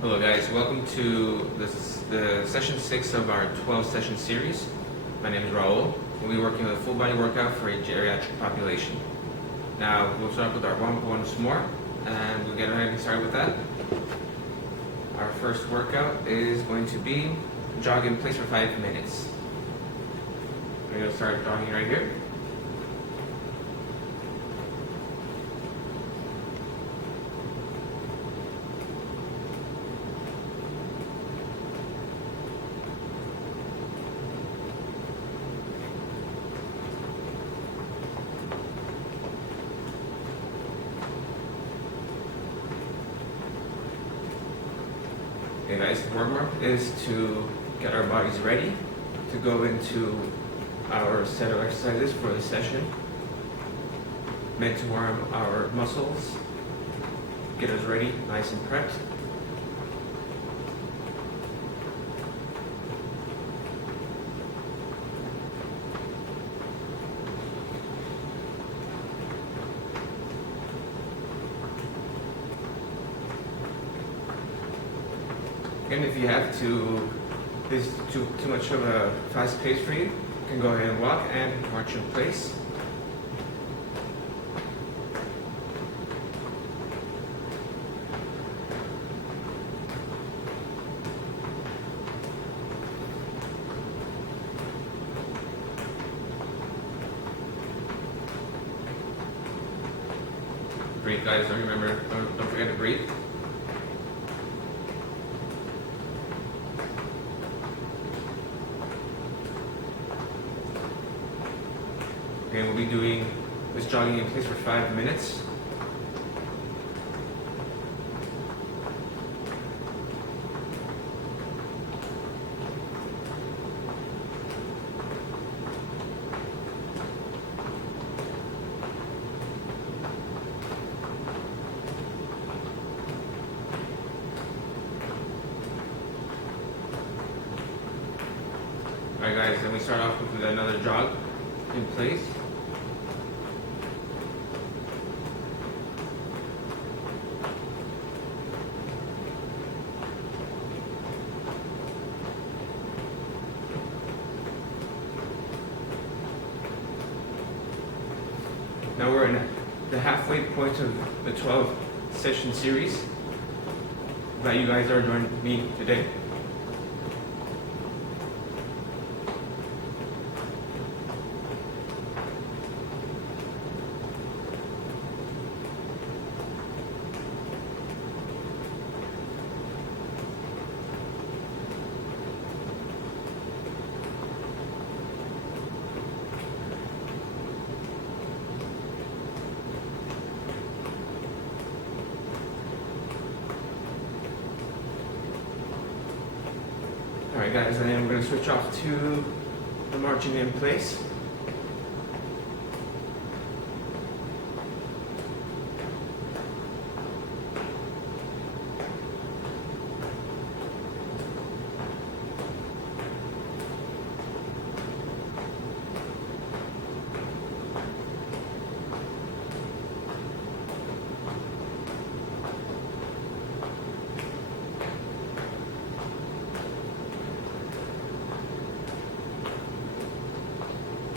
Hello guys, welcome to the session 6 of our 12 session series. My name is Raul. We'll be working with a full body workout for a geriatric population. Now we'll start with our warm-up once more and we'll get ready to start with that. Our first workout is going to be jog in place for 5 minutes. We're going to start jogging right here. Okay guys, the warm-up is to get our bodies ready to go into our set of exercises for the session. Meant to warm our muscles, get us ready, nice and prepped. And if you have to, this is too much of a fast pace for you, you can go ahead and walk and march in place. Breathe guys, don't forget to breathe. And we'll be doing this jogging in place for 5 minutes. Alright guys, then we start off with another jog in place. Now we're in the halfway point of the 12 session series that you guys are joining me today. Alright guys, and then we're going to switch off to the marching in place.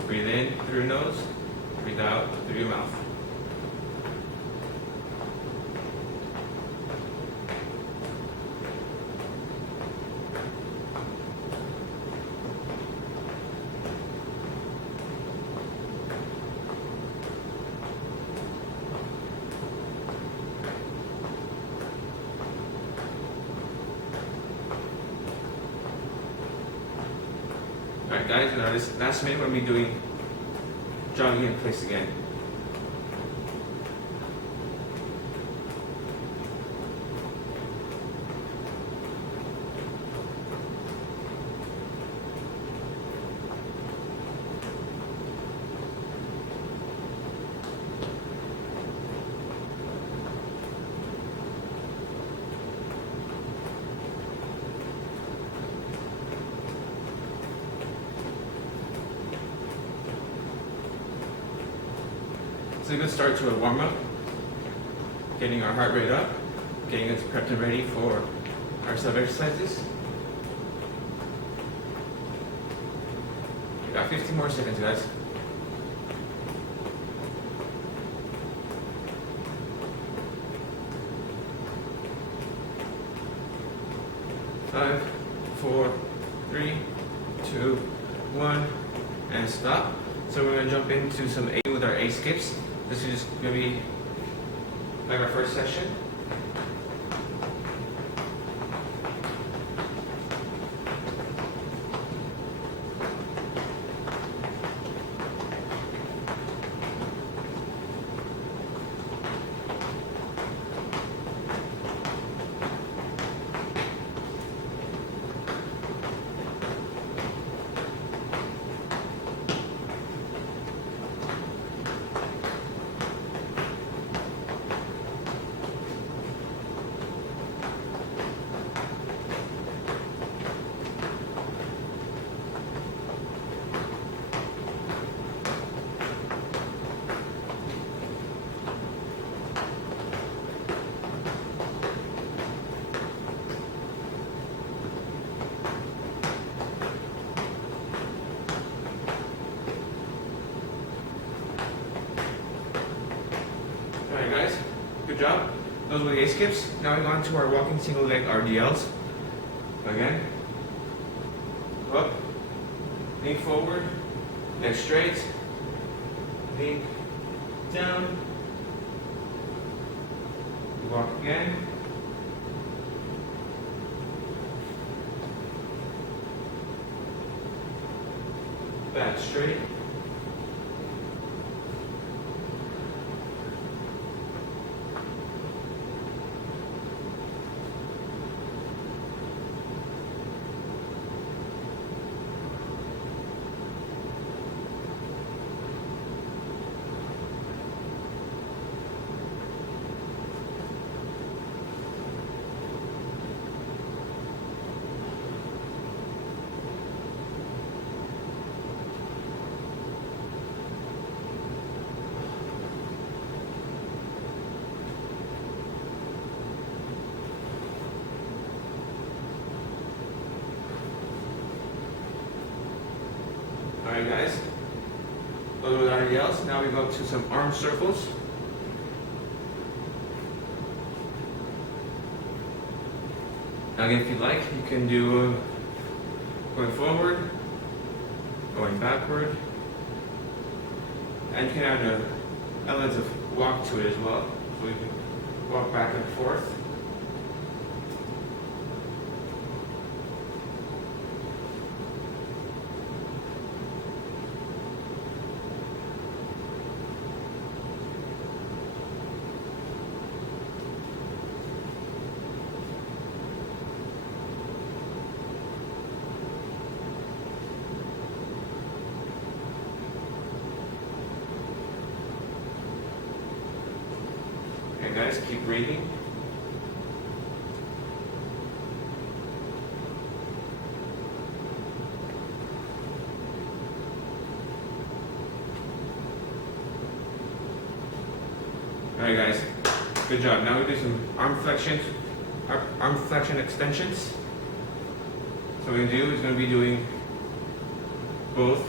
Breathe in through your nose, breathe out through your mouth. Alright guys, now this last minute we're going to be doing jogging in place again. It's a good start to a warm-up, getting our heart rate up, getting us prepped and ready for our sub exercises. We got 15 more seconds, guys. Five, 4, 3, 2, 1, and stop. So we're gonna jump into some A with our A skips. This is just gonna be like our first session. Alright guys, good job. Those were the A skips. Now we go on to our walking single leg RDLs. Again, up, lean forward, leg straight, lean down, walk again, back straight, Alright guys, those were the RDLs. Now we go to some arm circles. Now again, if you like, you can do going forward, going backward, and you can add elements of walk to it as well. So you can walk back and forth. Okay guys, keep breathing. Alright guys, good job. Now we do some arm flexion extensions. So what we're going to do is going to be doing both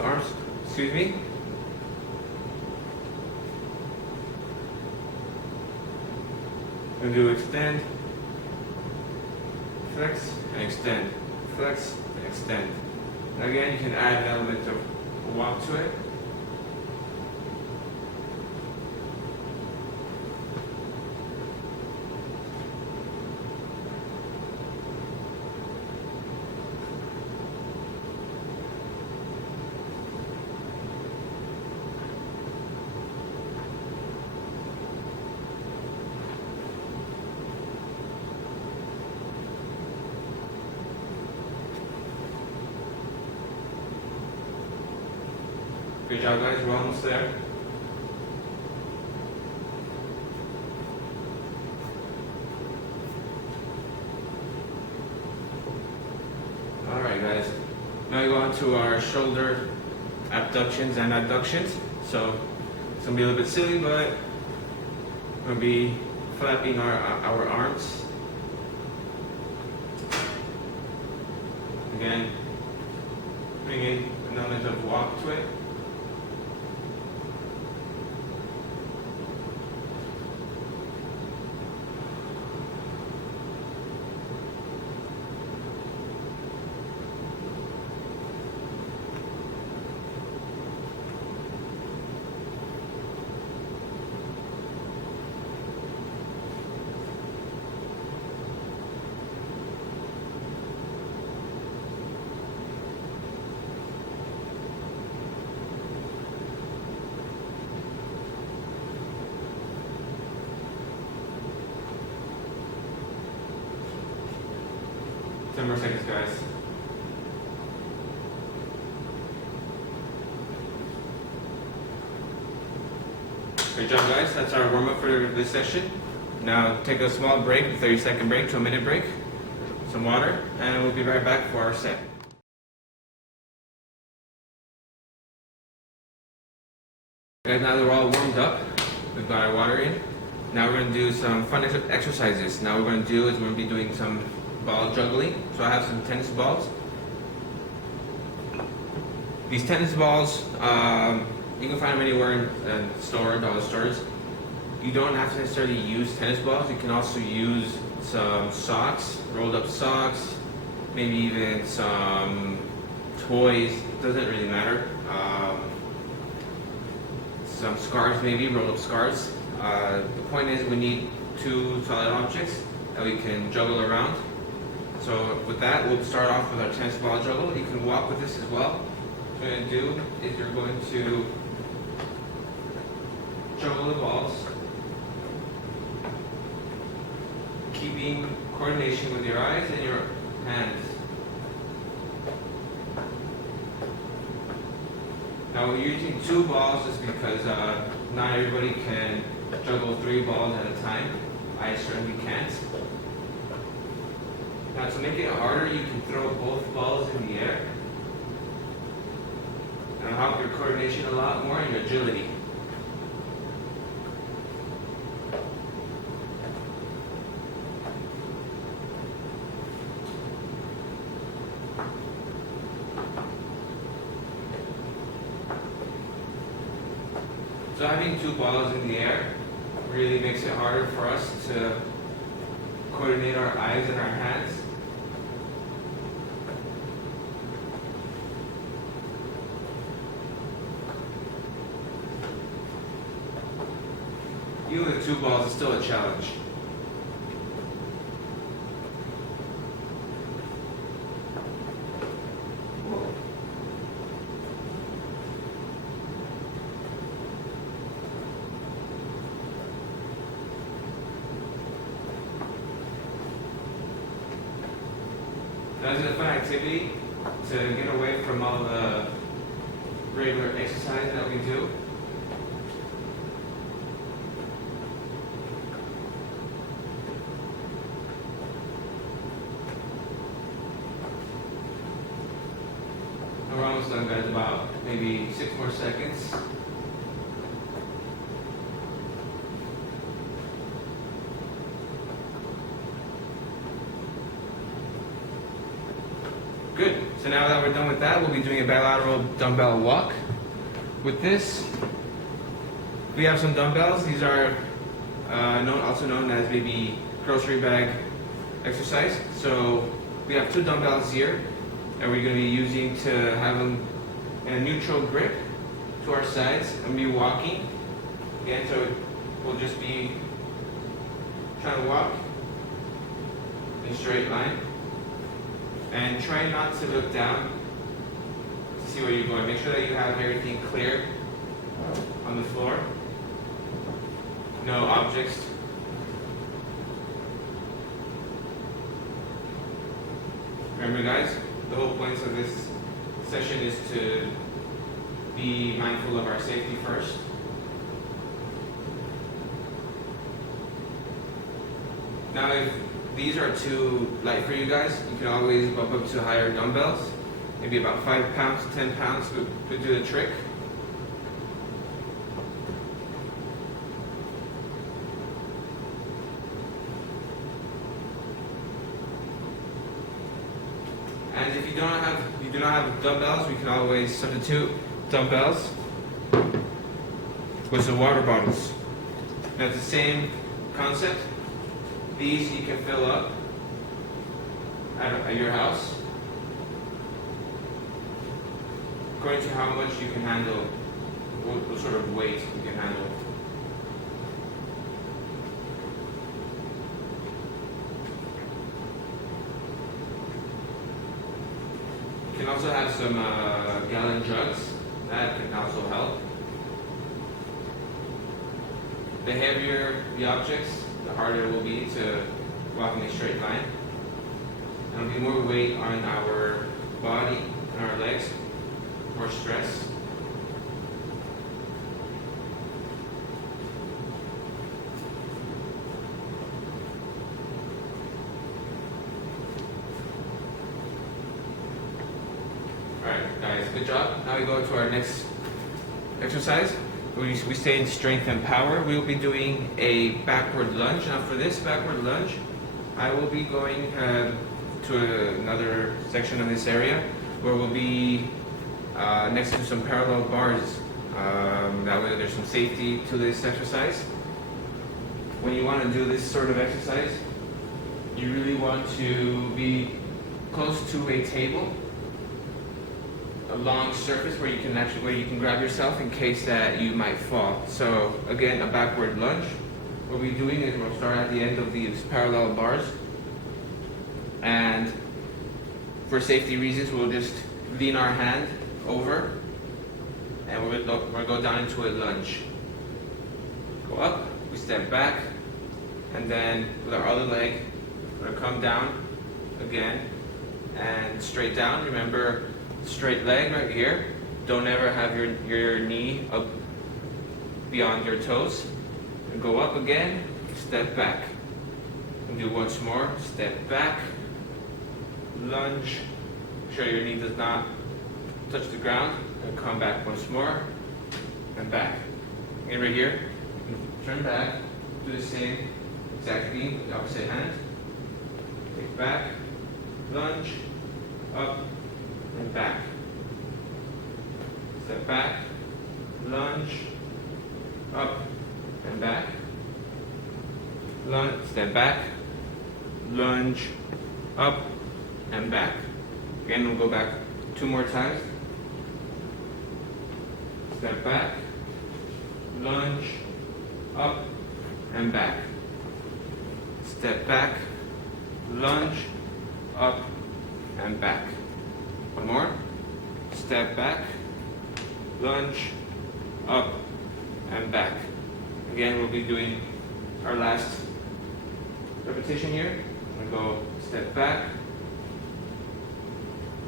arms, excuse me. We're going to do extend, flex, and extend. Flex, and extend. Now again, you can add an element of walk to it. Good job guys, we're almost there. Alright guys, now we go on to our shoulder abductions and adductions. So it's going to be a little bit silly, but we're going to be flapping our arms. Again, bringing an element of walk to it. Ten more seconds, guys. Great job, guys. That's our warm-up for this session. Now take a small break, a 30-second break to a minute break, some water, and we'll be right back for our set. Guys, now that we're all warmed up, we've got our water in. Now we're going to do some fun exercises. Now what we're going to do is we're going to be doing some ball juggling. So I have some tennis balls. These tennis balls, you can find them anywhere in dollar stores. You don't have to necessarily use tennis balls. You can also use some socks, rolled up socks, maybe even some toys. Doesn't really matter. Some scarves, maybe rolled up scarves. The point is, we need two solid objects that we can juggle around. So with that, we'll start off with our tennis ball juggle. You can walk with this as well. What you're going to do is you're going to juggle the balls, keeping coordination with your eyes and your hands. Now we're using two balls just because not everybody can juggle 3 balls at a time. I certainly can't. Now to make it harder, you can throw both balls in the air. It'll help your coordination a lot more and your agility. So having 2 balls in the air really makes it harder for us to coordinate our eyes and our hands. Even with 2 balls, it's still a challenge. That is a fun activity to get away from all the regular exercise that we do. We're almost done, guys. About maybe 6 more seconds. Good. So now that we're done with that, we'll be doing a bilateral dumbbell walk. With this, we have some dumbbells. These are also known as maybe grocery bag exercise. So we have 2 dumbbells here, and we're going to be using to have them in a neutral grip to our sides and be walking. Again, so we'll just be trying to walk in a straight line. And try not to look down to see where you're going. Make sure that you have everything clear on the floor. No objects. Remember, guys, the whole point of this session is to be mindful of our safety first. Now, if these are too light for you guys, you can always bump up to higher dumbbells. Maybe about 5 pounds to 10 pounds could do the trick. And if you do not have dumbbells, we can always substitute dumbbells with some water bottles. Now it's the same concept. These you can fill up at your house according to how much you can handle, what sort of weight you can handle. You can also have some gallon jugs. That can also help. The heavier the objects, the harder it will be to walk in a straight line. And there'll be more weight on our body and our legs, more stress. Alright guys, good job. Now we go to our next exercise. We stay in strength and power. We will be doing a backward lunge. Now for this backward lunge, I will be going to another section of this area where we'll be next to some parallel bars. That way there's some safety to this exercise. When you want to do this sort of exercise, you really want to be close to a table, a long surface where you can grab yourself in case that you might fall. So again, a backward lunge. What we're doing is we'll start at the end of these parallel bars, and for safety reasons we'll just lean our hand over and we'll go down into a lunge. Go up, we step back, and then with our other leg we're gonna come down again and straight down. Remember, straight leg right here. Don't ever have your knee up beyond your toes. And go up again, step back. And do once more, step back, lunge. Make sure your knee does not touch the ground. And come back once more, and back. And right here, turn back, do the same exact thing with the opposite hand. Take back, lunge, up, and back. Step back, lunge, up, and back. Lunge, step back, lunge, up, and back. Again, we'll go back 2 more times. Step back, lunge, up, and back. Step back, lunge, up, and back. One more. Step back, lunge, up, and back. Again, we'll be doing our last repetition here. I'm going to go step back,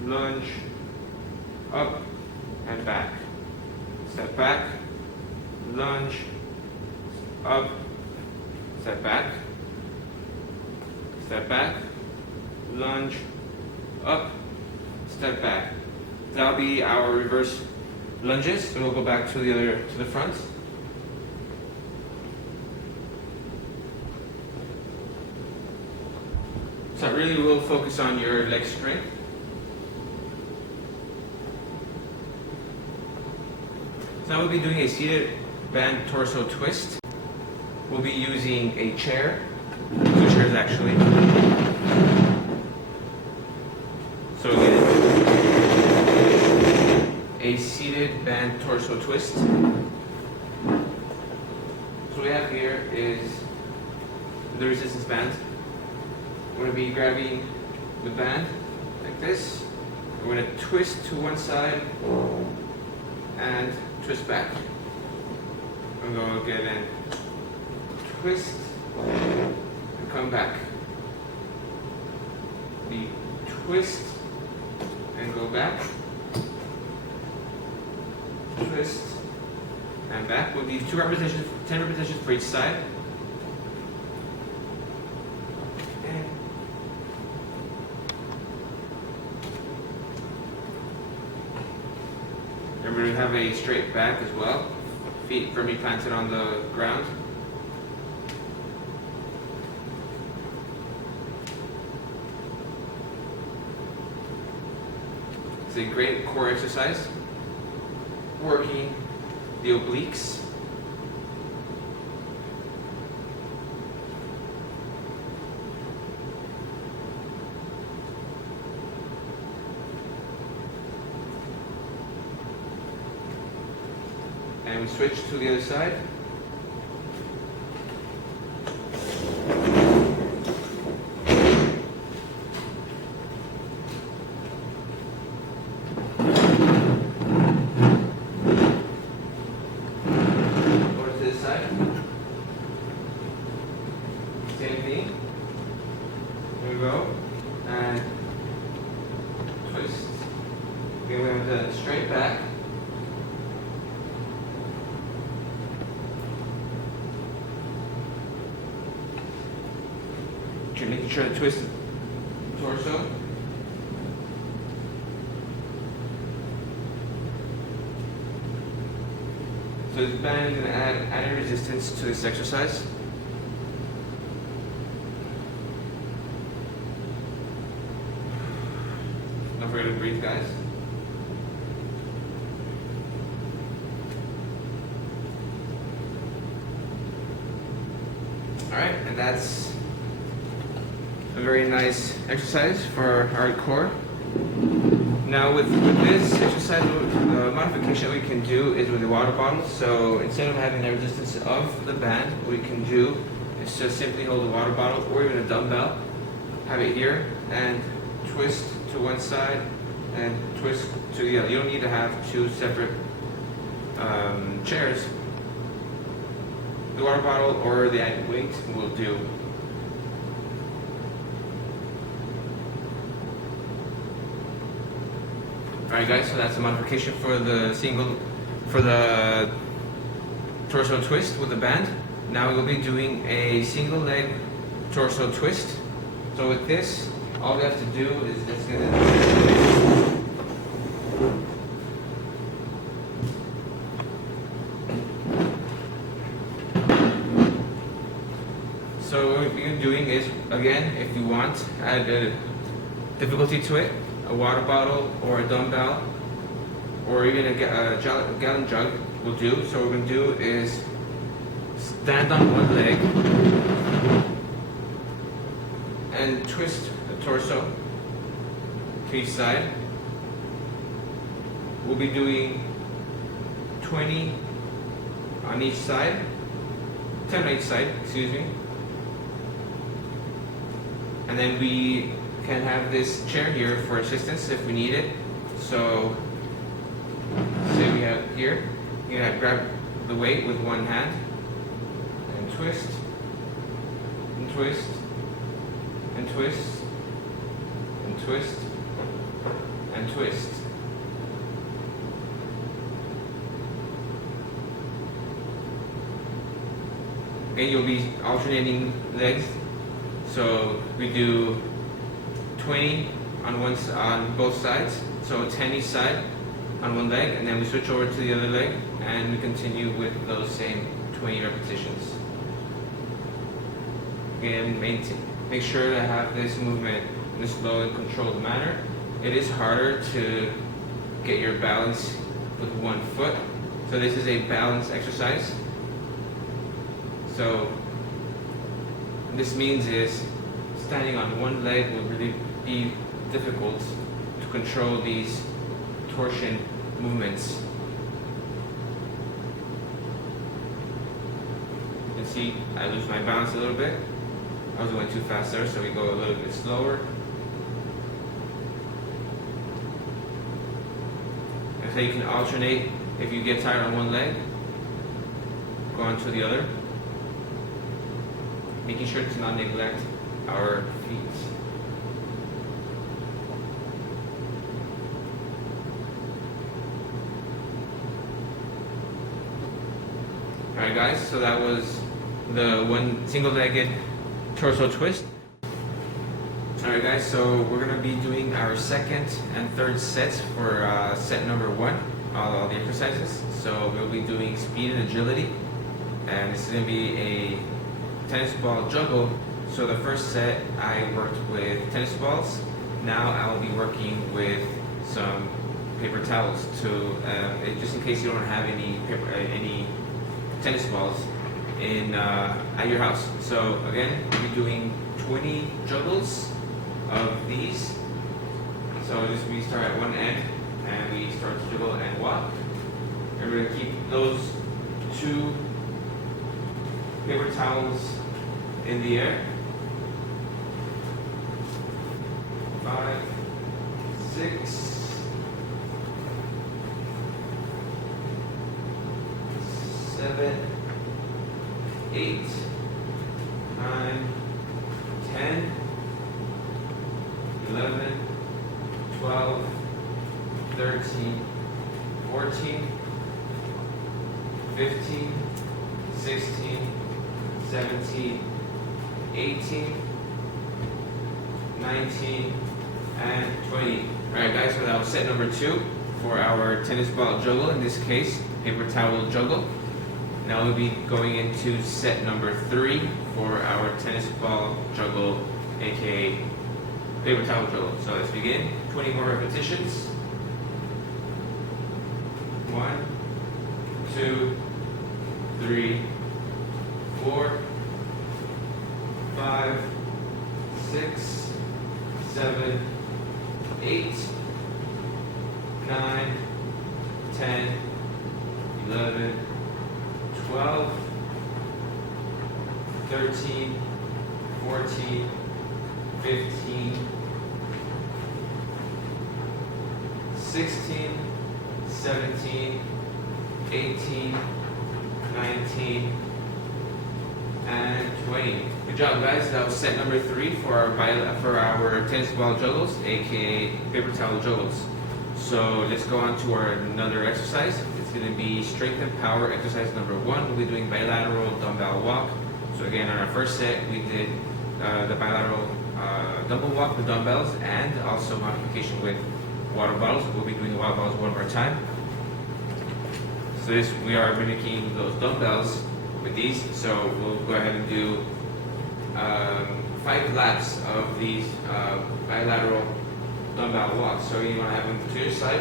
lunge, up, and back. Step back, lunge, up, step back, step back, lunge, up, step back. That'll be our reverse lunges, and we'll go back to the front. So I really will focus on your leg strength. So now we'll be doing a seated band torso twist. We'll be using a chair, 2 chairs actually. So again, a seated band torso twist. So what we have here is the resistance band. We're going to be grabbing the band like this. We're going to twist to one side and twist back. I'm going to go again and twist and come back. We twist and go back. Twist and back. We'll do 10 repetitions for each side. And we're going to have a straight back as well. Feet firmly planted on the ground. a great core exercise, working the obliques. And we switch to the other side. Over to this side. Same thing. There we go. And twist. Okay, we have the straight back. You're making sure to twist the torso. So this band is going to add added resistance to this exercise. Don't forget to breathe, guys. Alright, and that's a very nice exercise for our core. Now with this exercise, the modification we can do is with the water bottle. So instead of having the resistance of the band, what we can do is just simply hold the water bottle or even a dumbbell, have it here, and twist to one side and twist to the other. You don't need to have two separate chairs. The water bottle or the added weight will do. Alright guys, so that's a modification for the torso twist with the band. Now we'll be doing a single leg torso twist. So with this, all we have to do is just So what we're doing is, again, if you want, add a difficulty to it. A water bottle or a dumbbell or even a gallon jug will do. So what we're going to do is stand on one leg and twist the torso to each side. We'll be doing 20 on each side, 10 on each side, excuse me. And then we can have this chair here for assistance if we need it. So, say we have here, you can grab the weight with one hand and twist, and twist, and twist, and twist, and twist. Again, you'll be alternating legs. So we do 20 on both sides, so 10 each side on one leg, and then we switch over to the other leg, and we continue with those same 20 repetitions. Again, make sure to have this movement in a slow and controlled manner. It is harder to get your balance with one foot, so this is a balance exercise. So this means is standing on one leg will really be difficult to control these torsion movements. You can see I lose my balance a little bit. I was going too fast there, so we go a little bit slower. And so you can alternate. If you get tired on one leg, go on to the other. Making sure to not neglect our feet. Alright guys, so that was the one single-legged torso twist. Alright guys, so we're going to be doing our second and third sets for set number 1, all the exercises. So we'll be doing speed and agility, and this is going to be a tennis ball juggle. So the first set I worked with tennis balls. Now I will be working with some paper towels to just in case you don't have any tennis balls in at your house. So again, we're doing 20 juggles of these. So we start at one end and we start to juggle and walk. And we're gonna keep those 2 paper towels in the air. 5, 6, 7, 8, 9, 10, 11, 12, 13, 14, 15, 16, 17, 18, 19, and 20. Alright guys, so that was set number 2 for our tennis ball juggle, in this case, paper towel juggle. Now we'll be going into set number 3 for our tennis ball juggle, aka paper towel juggle. So let's begin. 20 more repetitions. 1, 2, 3, 4, 5, 6, 7, 8, 9, 10, 11, 12, 13, 14, 15, 16, 17, 18, 19, and 20. Good job, guys. That was set number 3 for our tennis ball juggles, aka paper towel juggles. So let's go on to another exercise. It's going to be strength and power exercise number 1. We'll be doing bilateral dumbbell walk. So again, on our first set, we did the bilateral dumbbell walk with dumbbells and also modification with water bottles. We'll be doing the water bottles one more time. So we are mimicking those dumbbells with these. So we'll go ahead and do 5 laps of these bilateral dumbbell walks. So you want to have them to your side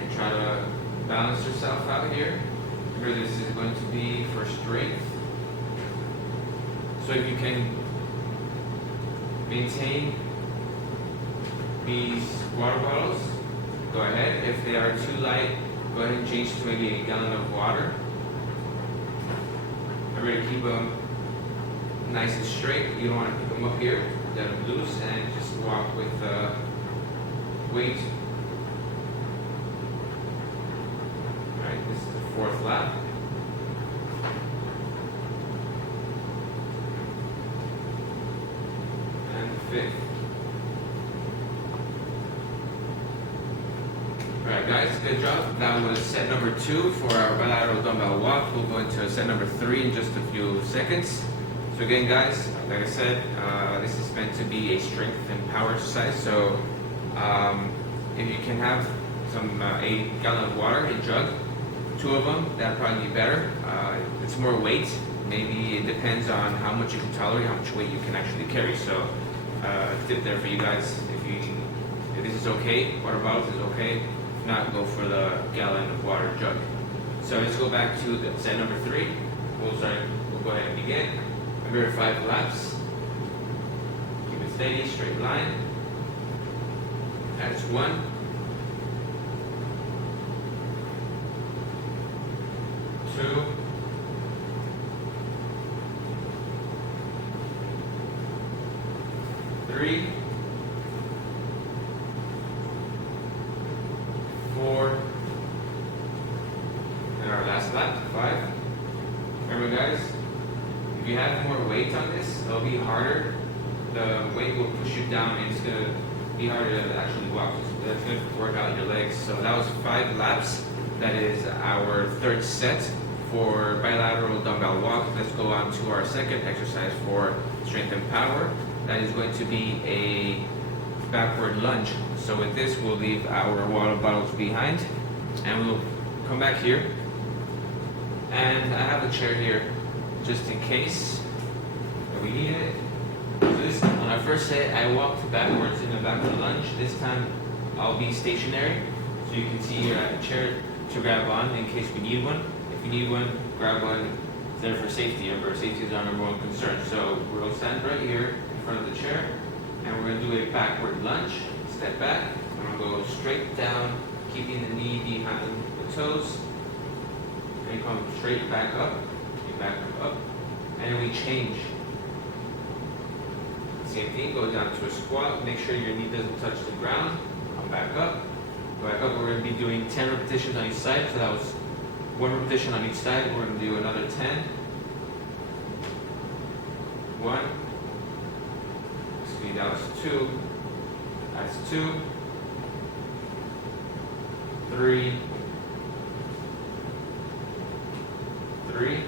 and try to balance yourself out here. Remember, this is going to be for strength. So if you can maintain these water bottles, go ahead. If they are too light, go ahead and change to maybe a gallon of water. Remember to keep them nice and straight. You don't want to pick them up here, let them loose, and just walk with weight. Alright, this is the 4th lap. And 5th. Alright guys, good job. That was set number 2 for our bilateral dumbbell walk. We'll go into set number 3 in just a few seconds. So again guys, like I said, this is meant to be a strength and power exercise. So if you can have a gallon of water, a jug, 2 of them, that'd probably be better. It's more weight. Maybe it depends on how much you can tolerate, how much weight you can actually carry. So tip there for you guys. If this is okay, water bottles is okay. If not, go for the gallon of water jug. So let's go back to set number 3. We'll go ahead and begin. Remember, 5 laps. Keep it steady, straight line. That's 1. 2. 3. 4. And our last lap, 5. Remember guys, if you have more weight on this, it'll be harder. The weight will push you down and it's going to be harder to actually walk. So that's going to work out your legs. So that was 5 laps. That is our 3rd set for bilateral dumbbell walk. Let's go on to our 2nd exercise for strength and power. That is going to be a backward lunge. So with this, we'll leave our water bottles behind and we'll come back here. And I have a chair here just in case that we need it. So this, on our first set, I walked backwards in a backward lunge. This time, I'll be stationary, so you can see here I have a chair to grab on in case we need one. If you need one, grab one. It's there for safety. Remember, safety is our number one concern. So we'll stand right here in front of the chair, and we're going to do a backward lunge. Step back. I'm going to go straight down, keeping the knee behind the toes. And you come straight back up. You back up, and then we change. Same thing, go down to a squat, make sure your knee doesn't touch the ground, come back up, we're going to be doing 10 repetitions on each side, so that was 1 repetition on each side, we're going to do another 10, 1, excuse me, that was 2, that's 2, 3, 3,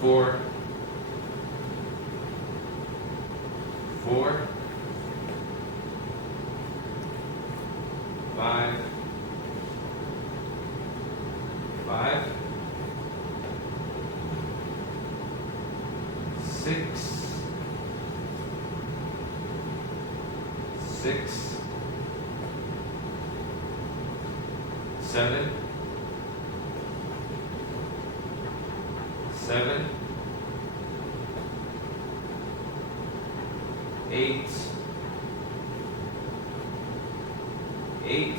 4, 4, 5, 5, 6, 6, 7, 7, 8, 8,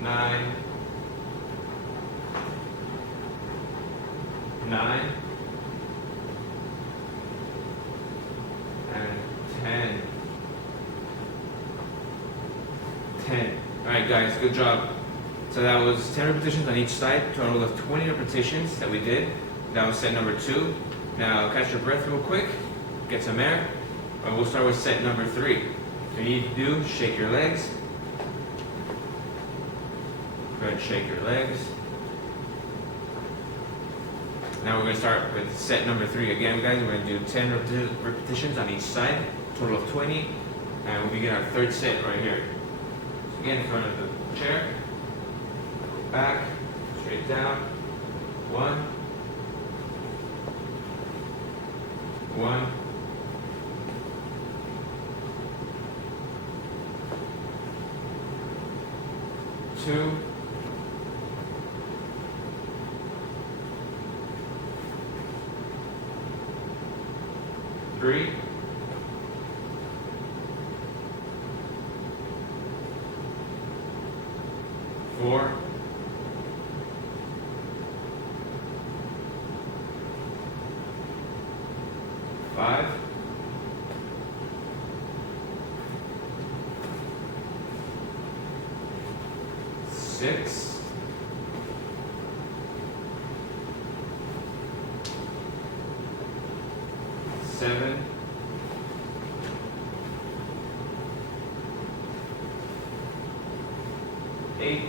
9, 9, and 10. 10. Alright guys, good job. So that was 10 repetitions on each side, total of 20 repetitions that we did. That was set number 2. Now catch your breath real quick, get some air, and we'll start with set number 3. What you need to do, shake your legs. Go ahead and shake your legs. Now we're going to start with set number 3 again, guys. We're going to do 10 repetitions on each side, total of 20, and we'll begin our third set right here. So again, in front of the chair, back, straight down, 1, 1, 2, 3, 4, 5, 6, 7, 8,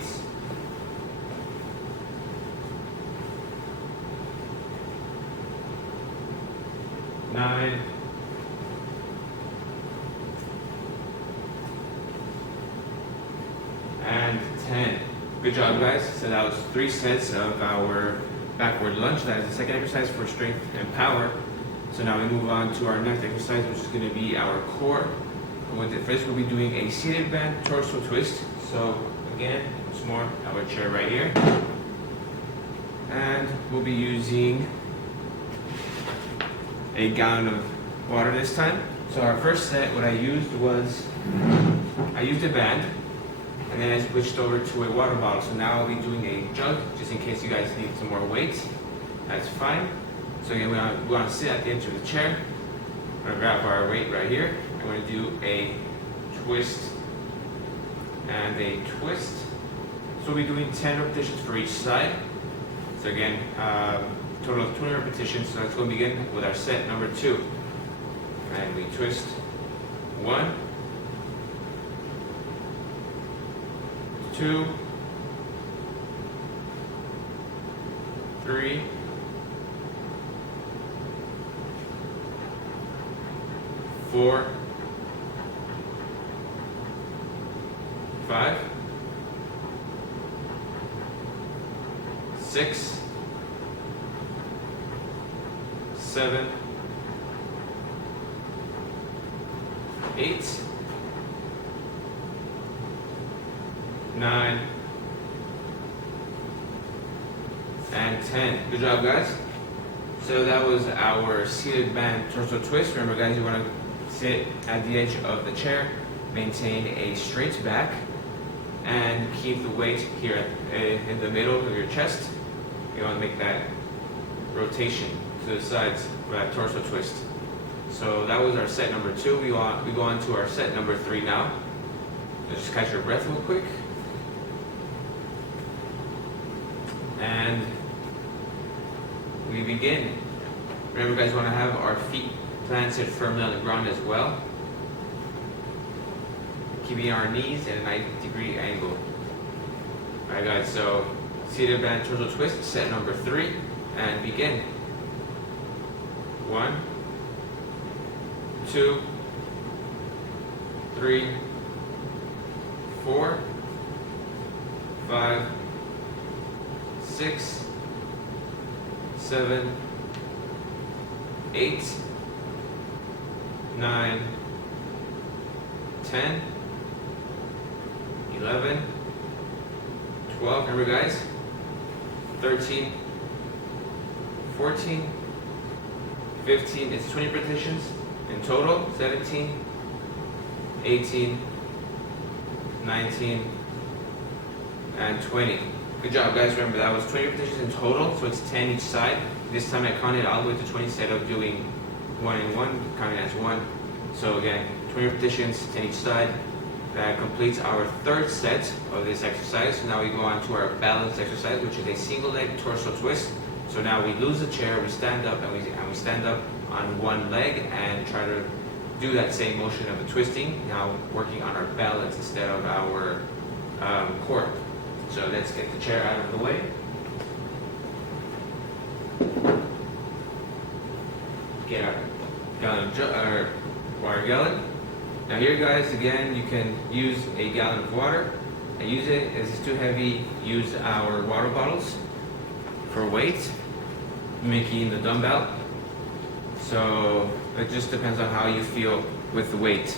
9, and 10. Good job, guys. So that was 3 sets of our backward lunge. That is the second exercise for strength and power. So now we move on to our next exercise, which is going to be our core. With it, first we'll be doing a seated band torso twist. So again, once more, our chair right here. And we'll be using a gallon of water this time. So our first set, what I used was, I used a band, and then I switched over to a water bottle. So now I'll be doing a jug, just in case you guys need some more weight. That's fine. So again, we want to sit at the edge of the chair. We're going to grab our weight right here. I'm going to do a twist and a twist. So we'll be doing 10 repetitions for each side. So again, total of 20 repetitions. So let's go begin with our set number 2. And we twist 1, 2, 3, 4, 5, 6, 7, 8, 9, and 10. Good job, guys. So that was our seated band torso twist. Remember, guys, you want to sit at the edge of the chair, maintain a straight back, and keep the weight here in the middle of your chest. You want to make that rotation to the sides for that torso twist. So that was our set number 2. We go on to our set number 3 now. So just catch your breath real quick. And we begin. Remember, guys, want to have our feet planted firmly on the ground as well, keeping our knees at a 90-degree angle. Alright, guys, so seated band torso twist, set number 3, and begin. 1, 2, 3, 4, 5, 6, 7, 8, 9, 10, 11, 12, remember, guys, 13, 14, 15, it's 20 repetitions in total, 17, 18, 19, and 20. Good job, guys. Remember, that was 20 repetitions in total, so it's 10 each side. This time I counted all the way to 20 instead of doing 1 and 1, counting as 1. So again, 20 repetitions, 10 each side. That completes our 3rd set of this exercise. So now we go on to our balance exercise, which is a single leg torso twist. So now we lose the chair, we stand up, and we stand up on one leg and try to do that same motion of the twisting, now working on our balance instead of our core. So let's get the chair out of the way. Get our water gallon. Now here, guys, again, you can use a gallon of water. And use it, if it's too heavy, use our water bottles for weight, making the dumbbell. So it just depends on how you feel with the weight.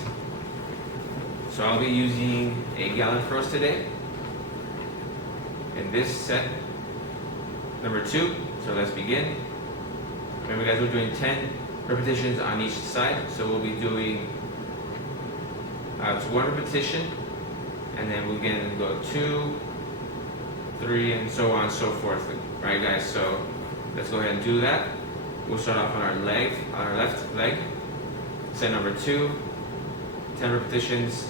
So I'll be using a gallon for us today in this set number 2. So let's begin. Remember, guys, we're doing 10 repetitions on each side. So we'll be doing it's 1 repetition, and then we're going to go 2, 3, and so on and so forth. Right, guys? So let's go ahead and do that. We'll start off on our left leg. Set number 2, 10 repetitions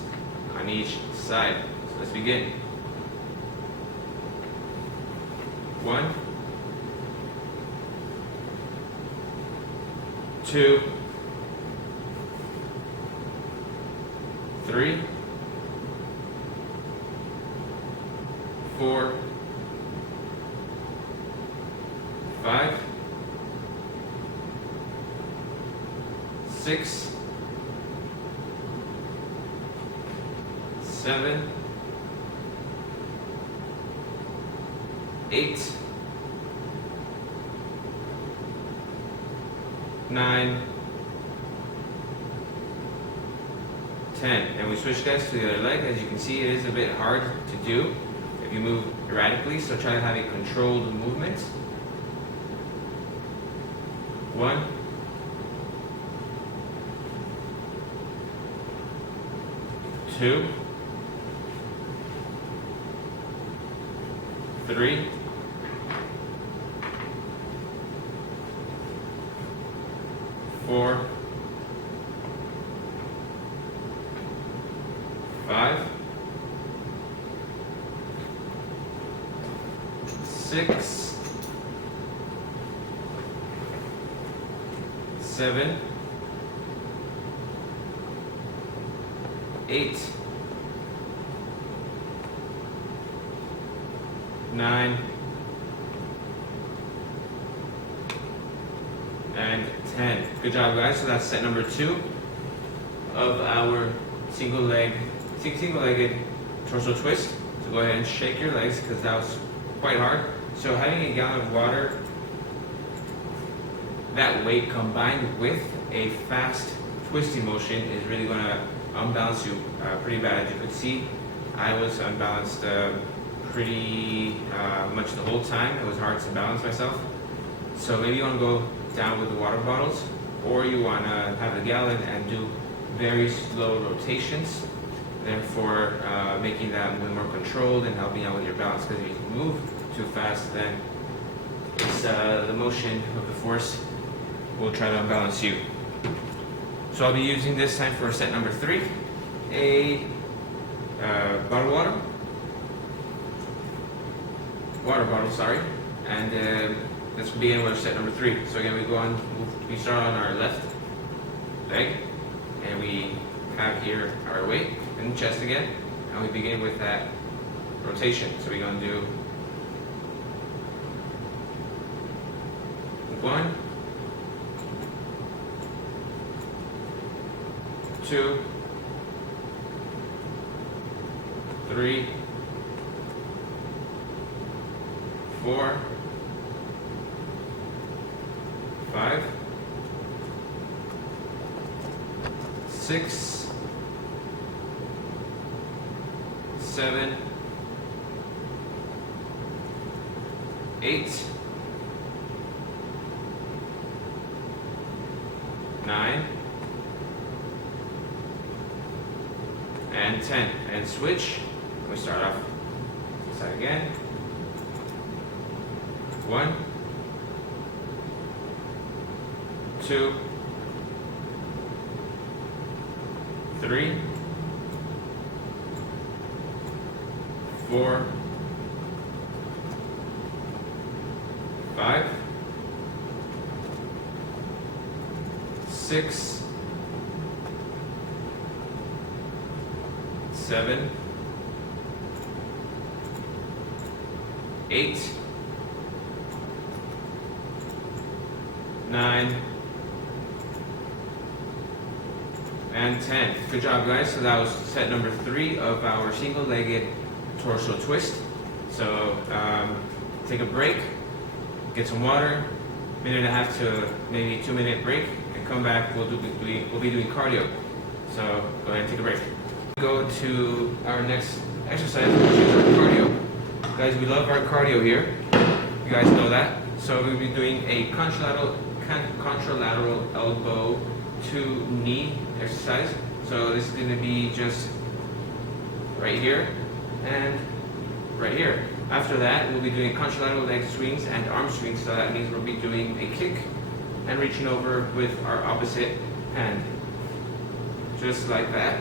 on each side. So let's begin. 1, 2, 3, 4, 5, 6, 7, 8, 9, 10. And we switch, guys, to the other leg. As you can see, it is a bit hard to do if you move erratically, so try to have a controlled movement. 1, 2, 3, 4, 5, 6, 7, 8, 9, and 10. Good job, guys. So that's set number 2 of our single-legged torso twist. So go ahead and shake your legs because that was quite hard. So having a gallon of water, that weight combined with a fast twisting motion is really going to unbalance you pretty bad. As you could see, I was unbalanced pretty much the whole time. It was hard to balance myself. So maybe you want to go down with the water bottles, or you want to have a gallon and do very slow rotations, therefore making that a little more controlled and helping out with your balance. Because if you move too fast, then it's the motion of the force will try to unbalance you. So I'll be using this time for set number 3, a bottled water bottle, sorry, and let's begin with set number 3. So again, we start on our left leg, and we have here our weight in the chest again, and we begin with that rotation. So we're going to do 1, 2, 3, 4, 5, 6, 7, 8, 9, and 10. And switch. We start off side again. 1, 2, 3, 4, 5, 6, 7, 8, 9, and 10. Good job, guys. So that was set number 3 of our single-legged torso twist. So take a break, get some water, minute and a half to maybe 2-minute break, and come back. We'll be doing cardio. So go ahead and take a break. Go to our next exercise, which is our cardio. Guys, we love our cardio here. You guys know that. So we'll be doing a contralateral elbow to knee exercise. So this is going to be just right here and right here. After that, we'll be doing contralateral leg swings and arm swings. So that means we'll be doing a kick and reaching over with our opposite hand, just like that.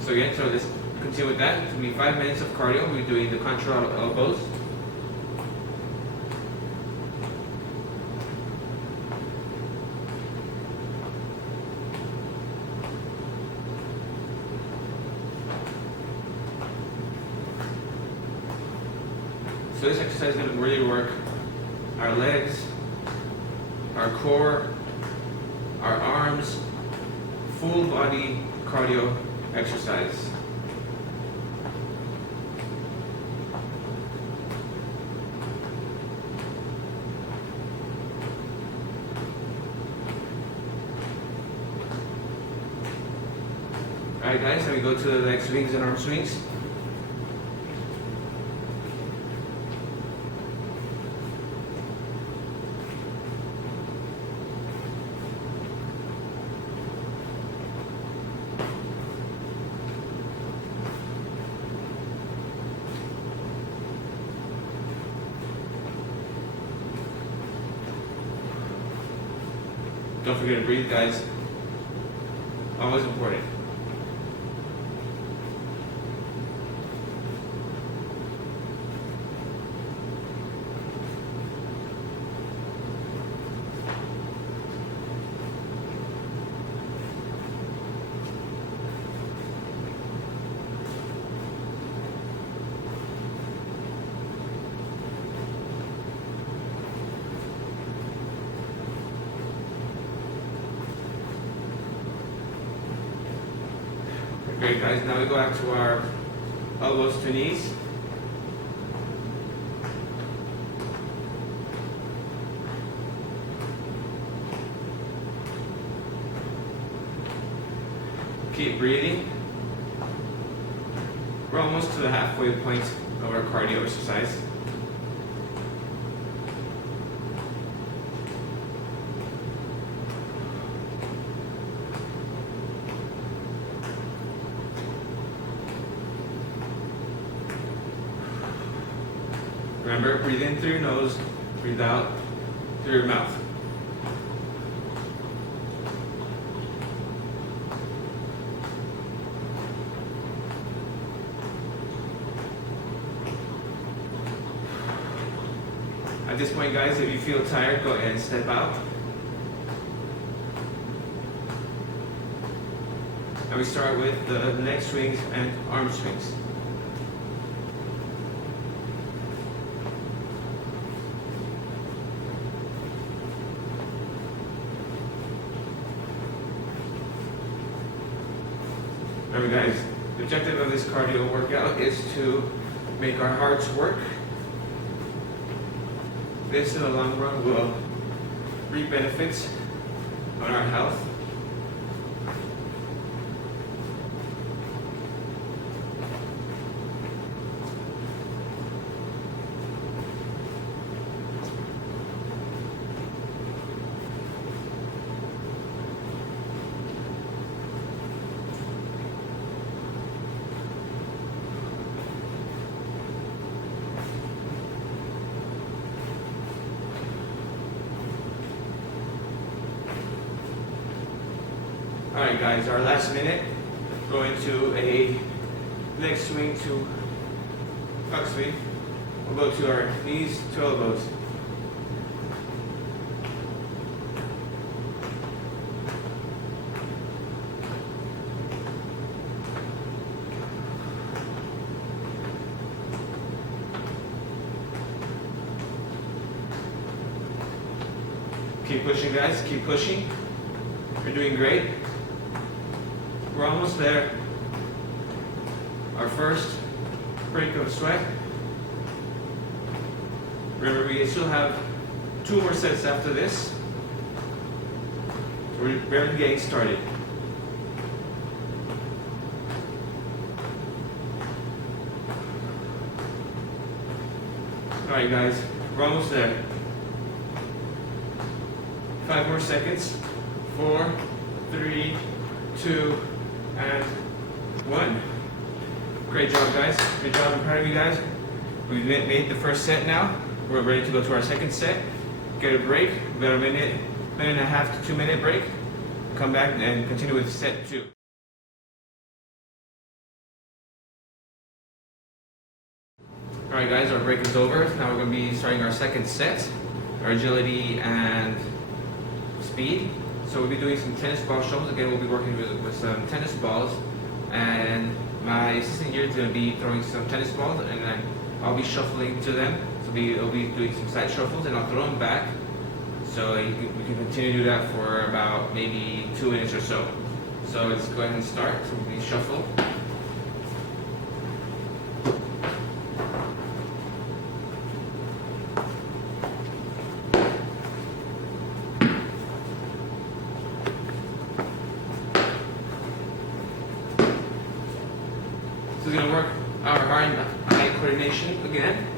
So again, so let's continue with that. It's going to be 5 minutes of cardio. We'll be doing the contralateral elbows. So this exercise is going to really work our legs, our core, our arms, full body cardio exercise. Alright guys, now we go to the leg swings and arm swings. Don't forget to breathe, guys. Always important. Great, guys. Now we go back to our elbows to knees. Keep breathing. We're almost to the halfway point of our cardio exercise. Remember, breathe in through your nose, breathe out through your mouth. At this point, guys, if you feel tired, go ahead and step out. And we start with the leg swings and arm swings. Remember, guys, the objective of this cardio workout is to make our hearts work. This in the long run will reap benefits on our health. Alright guys, our last minute, going to a leg swing to tuck swing. We'll go to our knees to elbows. Keep pushing, guys, keep pushing. You're doing great. We're almost there. Our first break of sweat. Remember, we still have 2 more sets after this. We're barely getting started. Alright guys, we're almost there. 5 more seconds. 4, 3, 2, and 1. Great job, guys. Great job. I'm proud of you guys. We've made the first set now. We're ready to go to our second set. Get a break. About a minute and a half to 2 minute break. Come back and continue with set 2. Alright guys, our break is over. Now we're going to be starting our second set. Our agility and speed. So we'll be doing some tennis ball shuffles. Again, we'll be working with some tennis balls, and my assistant here is going to be throwing some tennis balls, and then I'll be shuffling to them. So I'll be doing some side shuffles, and I'll throw them back. So we can continue to do that for about maybe 2 minutes or so. So let's go ahead and start. So we'll be shuffle. This is going to work our hand-eye coordination again.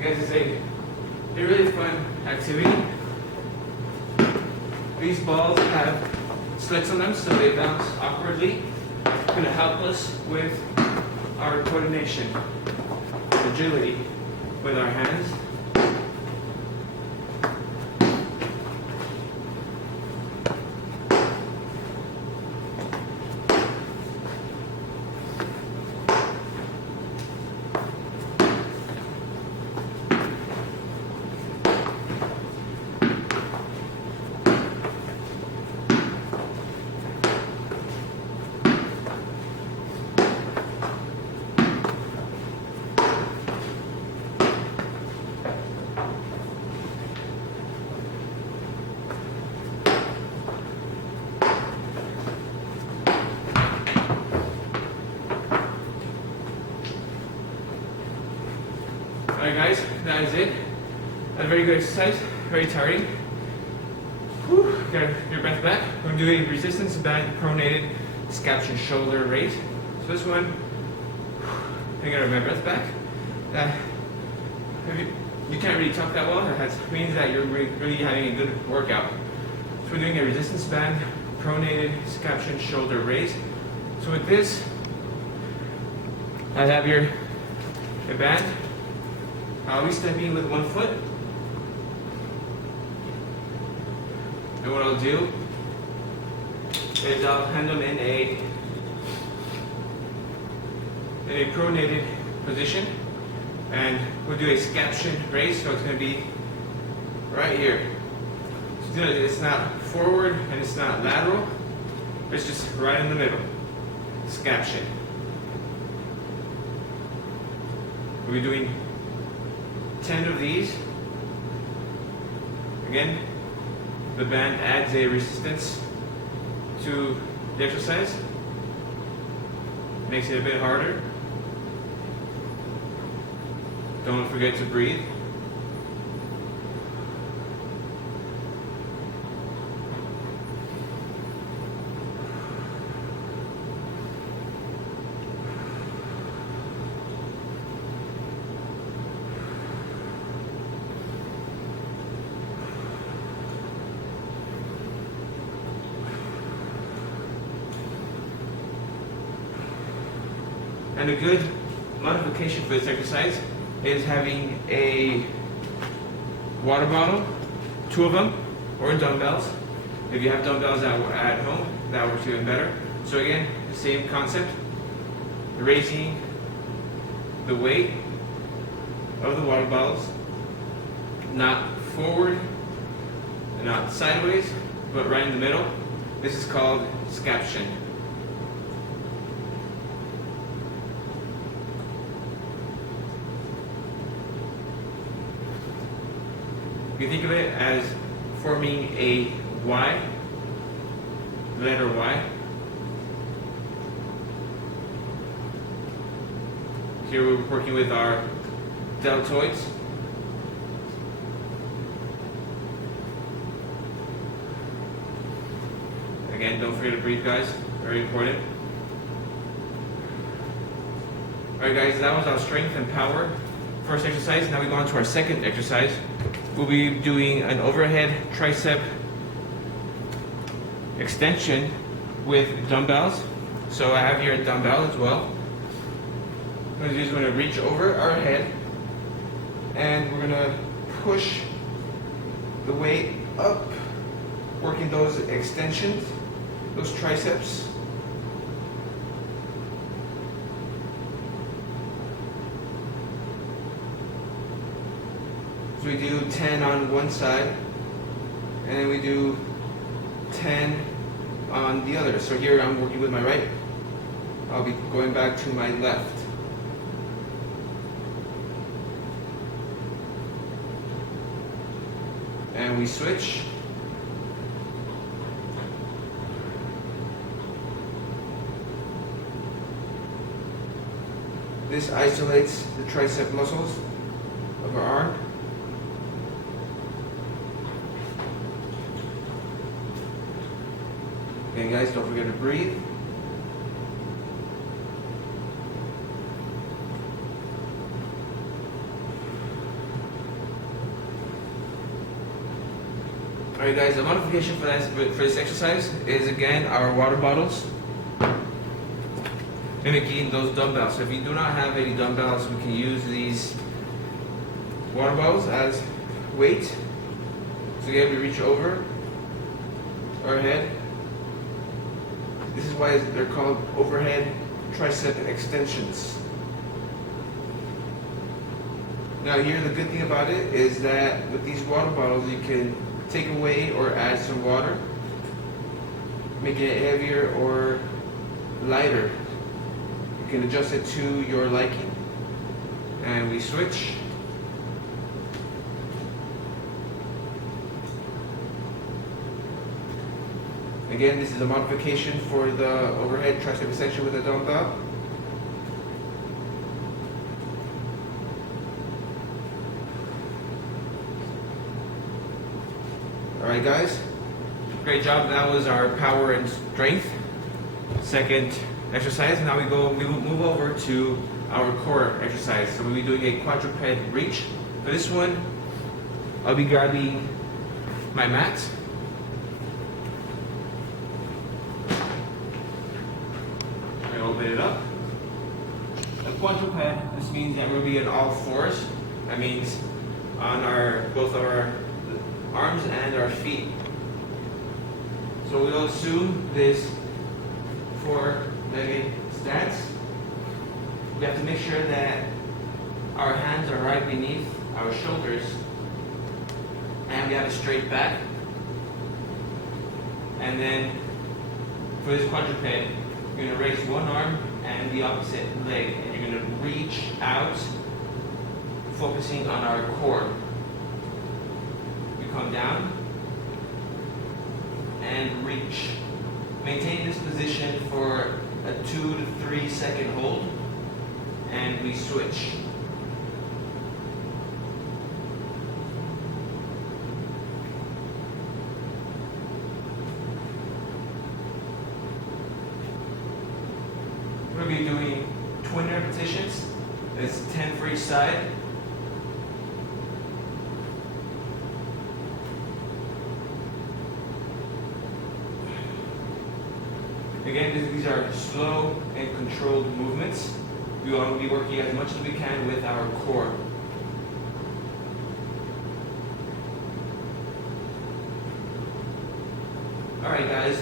Guys, it's a really fun activity. These balls have slits on them, so they bounce awkwardly. It's going to help us with our coordination, agility with our hands. guys, that is it. A very good exercise, very tiring. Whew, get your breath back. We're going to do a resistance band pronated scaption shoulder raise. So this one, I got my breath back. You can't really talk that well. That means that you're really having a good workout. So we're doing a resistance band pronated scaption shoulder raise. So with this, I have your band. I'll be stepping with one foot. And what I'll do is I'll hand them in a pronated position, and we'll do a scaption raise. So it's going to be right here. So it's not forward and it's not lateral. It's just right in the middle. Scaption. We'll be doing 10 of these. Again, the band adds a resistance to the exercise. Makes it a bit harder. Don't forget to breathe. And a good modification for this exercise is having a water bottle, 2 of them, or dumbbells. If you have dumbbells at home, that works even better. So again, the same concept, raising the weight of the water bottles, not forward, not sideways, but right in the middle. This is called scaption. You think of it as forming a Y, letter Y. Here we're working with our deltoids. Again, don't forget to breathe, guys. Very important. Alright guys, that was our strength and power first exercise. Now we go on to our second exercise. We'll be doing an overhead tricep extension with dumbbells. So I have here a dumbbell as well. What we're going to reach over our head and we're going to push the weight up, working those extensions, those triceps. So we do 10 on one side, and then we do 10 on the other. So here I'm working with my right. I'll be going back to my left. And we switch. This isolates the tricep muscles of our arm. Again, guys, don't forget to breathe. Alright guys, the modification for this exercise is again our water bottles, mimicking those dumbbells. So if you do not have any dumbbells, we can use these water bottles as weight. So again, we reach over our head. This is why they're called overhead tricep extensions. Now here, the good thing about it is that with these water bottles, you can take away or add some water, making it heavier or lighter. You can adjust it to your liking. And we switch. Again, this is a modification for the overhead tricep extension with a dumbbell. Alright guys, great job. That was our power and strength. Second exercise. Now we will move over to our core exercise. So we'll be doing a quadruped reach. For this one, I'll be grabbing my mat. I open it up. A quadruped, this means that we'll be on all fours. That means on both our arms and our feet. So we'll assume this four-legged stance. We have to make sure that our hands are right beneath our shoulders and we have a straight back. And then for this quadruped, you're going to raise one arm and the opposite leg, and you're going to reach out, focusing on our core. You come down and reach. Maintain this position for a 2 to 3 second hold, and we switch. We're going to be doing 20 repetitions. It's 10 for each side. Again, these are slow and controlled movements. We want to be working as much as we can with our core. Alright guys,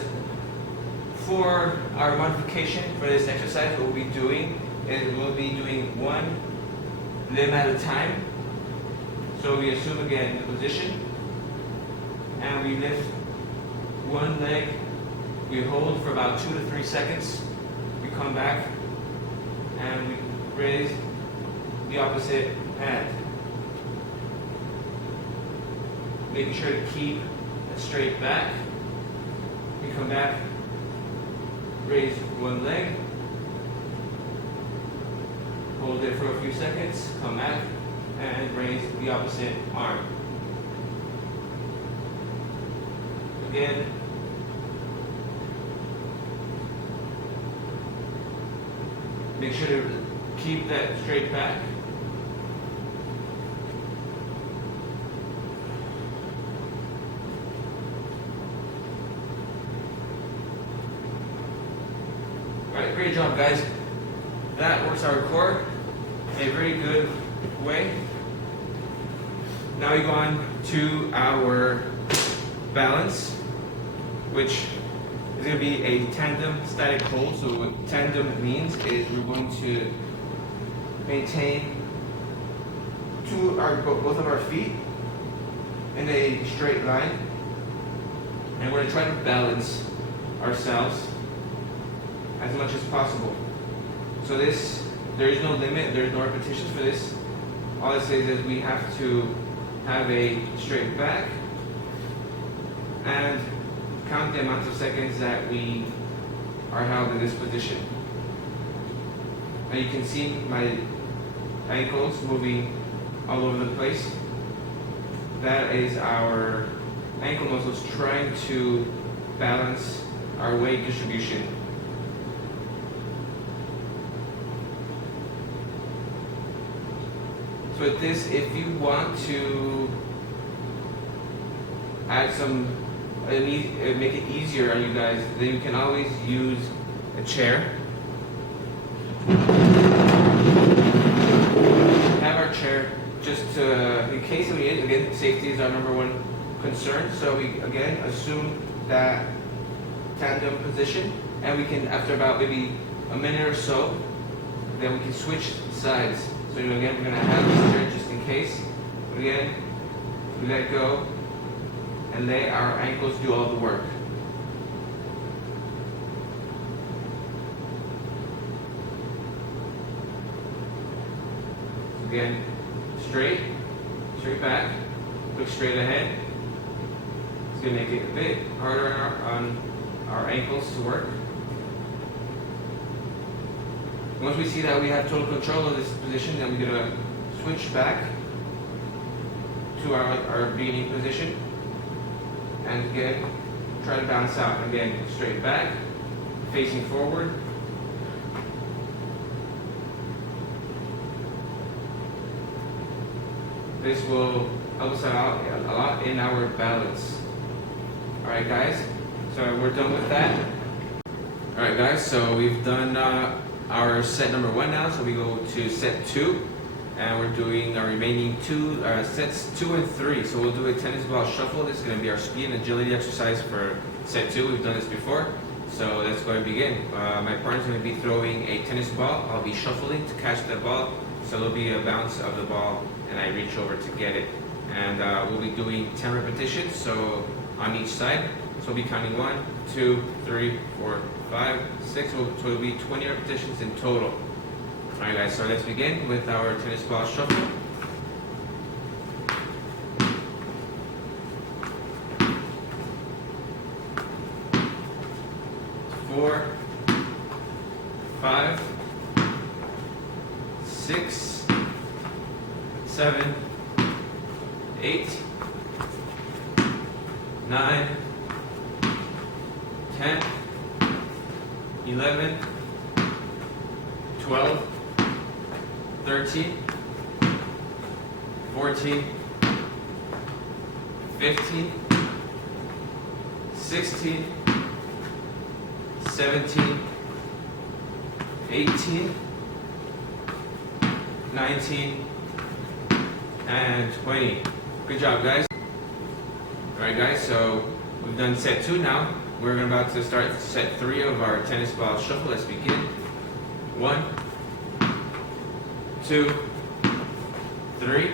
for our modification for this exercise, what we'll be doing is we'll be doing one limb at a time. So we assume again the position, and we lift one leg. We hold for about 2 to 3 seconds. We come back and we raise the opposite hand. Making sure to keep a straight back. We come back, raise one leg, hold it for a few seconds, come back, and raise the opposite arm. Again, make sure to keep that straight back. Alright, great job guys. That works our core in a very good way. Now we go on to our balance, which is going to be a tandem static hold. So what tandem means is we're going to maintain both of our feet in a straight line, and we're going to try to balance ourselves as much as possible. So there is no limit, there is no repetitions for this. All it says is we have to have a straight back and count the amount of seconds that we are held in this position. Now you can see my ankles moving all over the place. That is our ankle muscles trying to balance our weight distribution. So with this, if you want to add some, make it easier on you guys, then you can always use a chair. Have our chair just in case we need. Again, safety is our #1 concern. So we again assume that tandem position, and we can, after about maybe a minute or so, then we can switch sides. So again, we're going to have this chair just in case. Again, we let go and let our ankles do all the work. Again, straight back, look straight ahead. It's going to make it a bit harder on our ankles to work. Once we see that we have total control of this position, then we're going to switch back to our beginning position. and again, try to balance out. Again, straight back, facing forward. This will help us out a lot in our balance. Alright guys, so we're done with that. Alright guys, so we've done our set number 1 now, so we go to set 2. And we're doing our remaining sets 2 and 3. So we'll do a tennis ball shuffle. This is going to be our speed and agility exercise for set 2. We've done this before. So let's go and begin. My partner's going to be throwing a tennis ball. I'll be shuffling to catch the ball. So there'll be a bounce of the ball and I reach over to get it. And we'll be doing 10 repetitions, so on each side. So we'll be counting 1, 2, 3, 4, 5, 6. So it'll be 20 repetitions in total. Alright guys, so let's begin with our tennis ball shuffle. Four, 5, 6, 7, 8, 9, 10, 11, 12, 13, 14, 15, 16, 17, 18, 19, and 20. Good job, guys. Alright guys, so we've done set 2 now. We're about to start set 3 of our tennis ball shuffle. Let's begin. 1, 2, 3,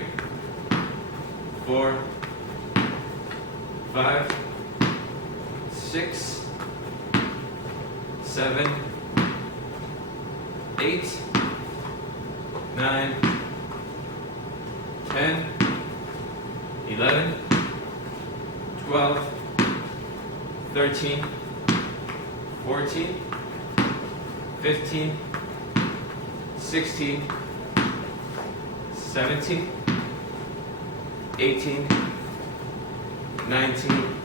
4, 5, 6, 7, 8, 9, 10, 11, 12, 13, 14, 15, 16, 17, 18, 19,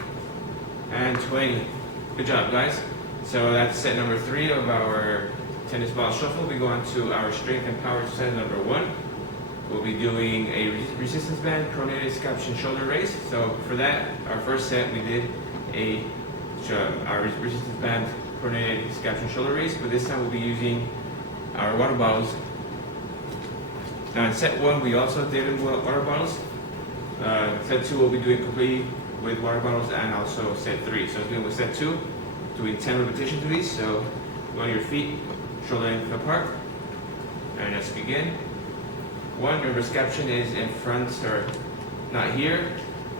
and 20. Good job, guys. So that's set number 3 of our tennis ball shuffle. We go on to our strength and power exercise number 1. We'll be doing a resistance band, pronated scaption shoulder raise. So for that, our first set we did our resistance band, pronated scaption shoulder raise, but this time we'll be using our water bottles. Now in set 1 we also did water bottles. Set 2 we'll be doing completely with water bottles, and also set 3. So doing with set 2, doing 10 repetitions of these. So go on your feet, shoulder length apart, and let's begin. 1, remember scaption is in front, or not here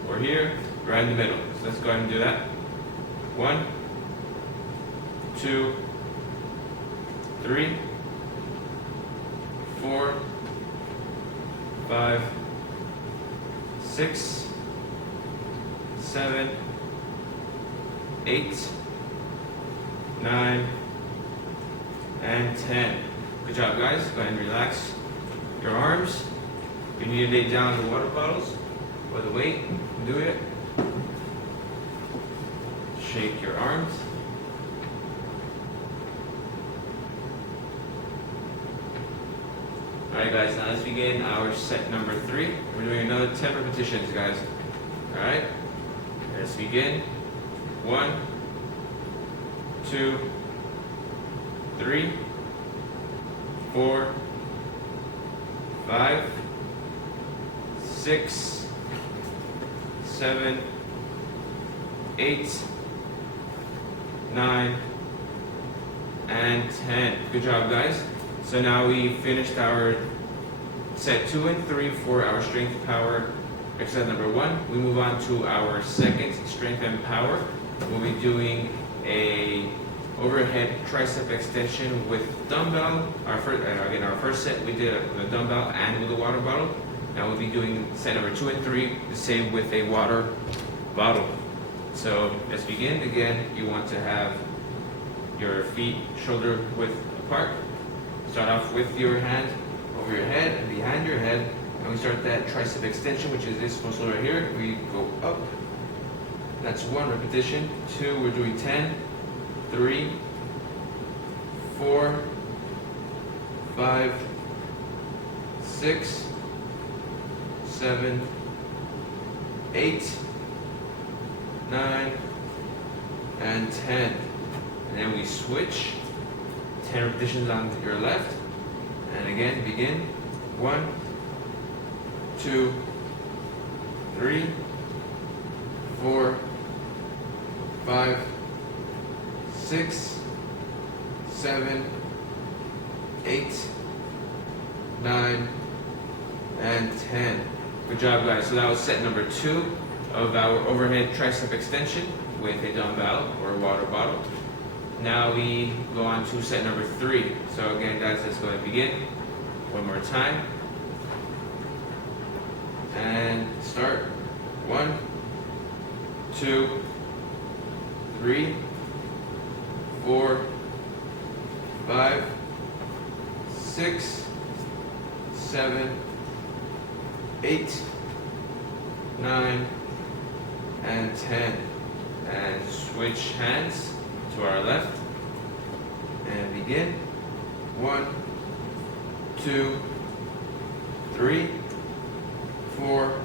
or here, right in the middle. So let's go ahead and do that. 1, 2, 3, 4, 5, 6, 7, 8, 9, and 10. Good job, guys. Go ahead and relax your arms. You need to lay down the water bottles or the weight. Do it. Shake your arms. Alright guys, now let's begin our set number 3. We're doing another 10 repetitions, guys. Alright, let's begin. 1, 2, 3, 4, 5, 6, 7, 8, 9, and 10. Good job, guys. So now we finished our set 2 and 3 for our strength power exercise number 1. We move on to our second strength and power. We'll be doing a overhead tricep extension with dumbbell. Our first set we did it with a dumbbell and with a water bottle. Now we'll be doing set number 2 and 3, the same with a water bottle. So let's begin. Again, you want to have your feet shoulder width apart. Start off with your hand over your head and behind your head. And we start that tricep extension, which is this muscle right here. We go up That's 1 repetition. 2, we're doing 10. 3, 4, 5, 6, 7, 8, 9, and 10. And then we switch. 10 repetitions on your left. And again, begin. 1, 2, 3, 4, 5, 6, 7, 8, 9, and 10. Good job, guys. So that was set number 2 of our overhead tricep extension with a dumbbell or a water bottle. Now we go on to set number 3. So again, guys, let's go and begin. One more time. And start. 1, 2, 3, 4, 5, 6, 7, 8, 9, and 10. And switch hands to our left. And begin. 1, 2, 3, 4,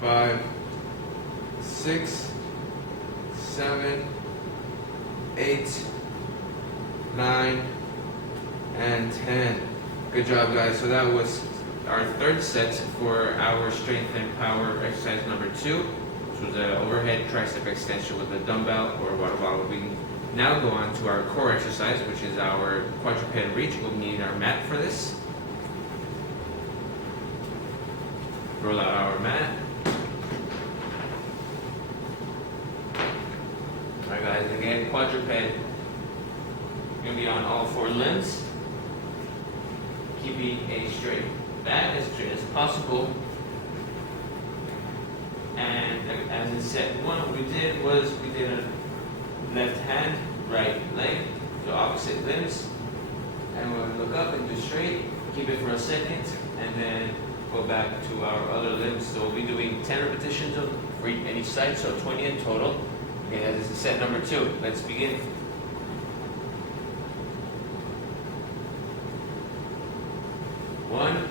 5, 6, 7, 8, 9, and 10. Good job, guys. So that was our third set for our strength and power exercise number 2, which was an overhead tricep extension with a dumbbell or a water bottle. We can now go on to our core exercise, which is our quadruped reach. We'll need our mat for this. Roll out our mat. Alright, guys, again, quadruped. You're going to be on all 4 limbs, keeping a straight back, as straight as possible. And as in set 1, what we did was we did a left hand, right leg, the opposite limbs. And we're going to look up and do straight, keep it for a second, and then go back to our other limbs. So we'll be doing 10 repetitions for each side, so 20 in total. Okay, this is set number 2. Let's begin. One,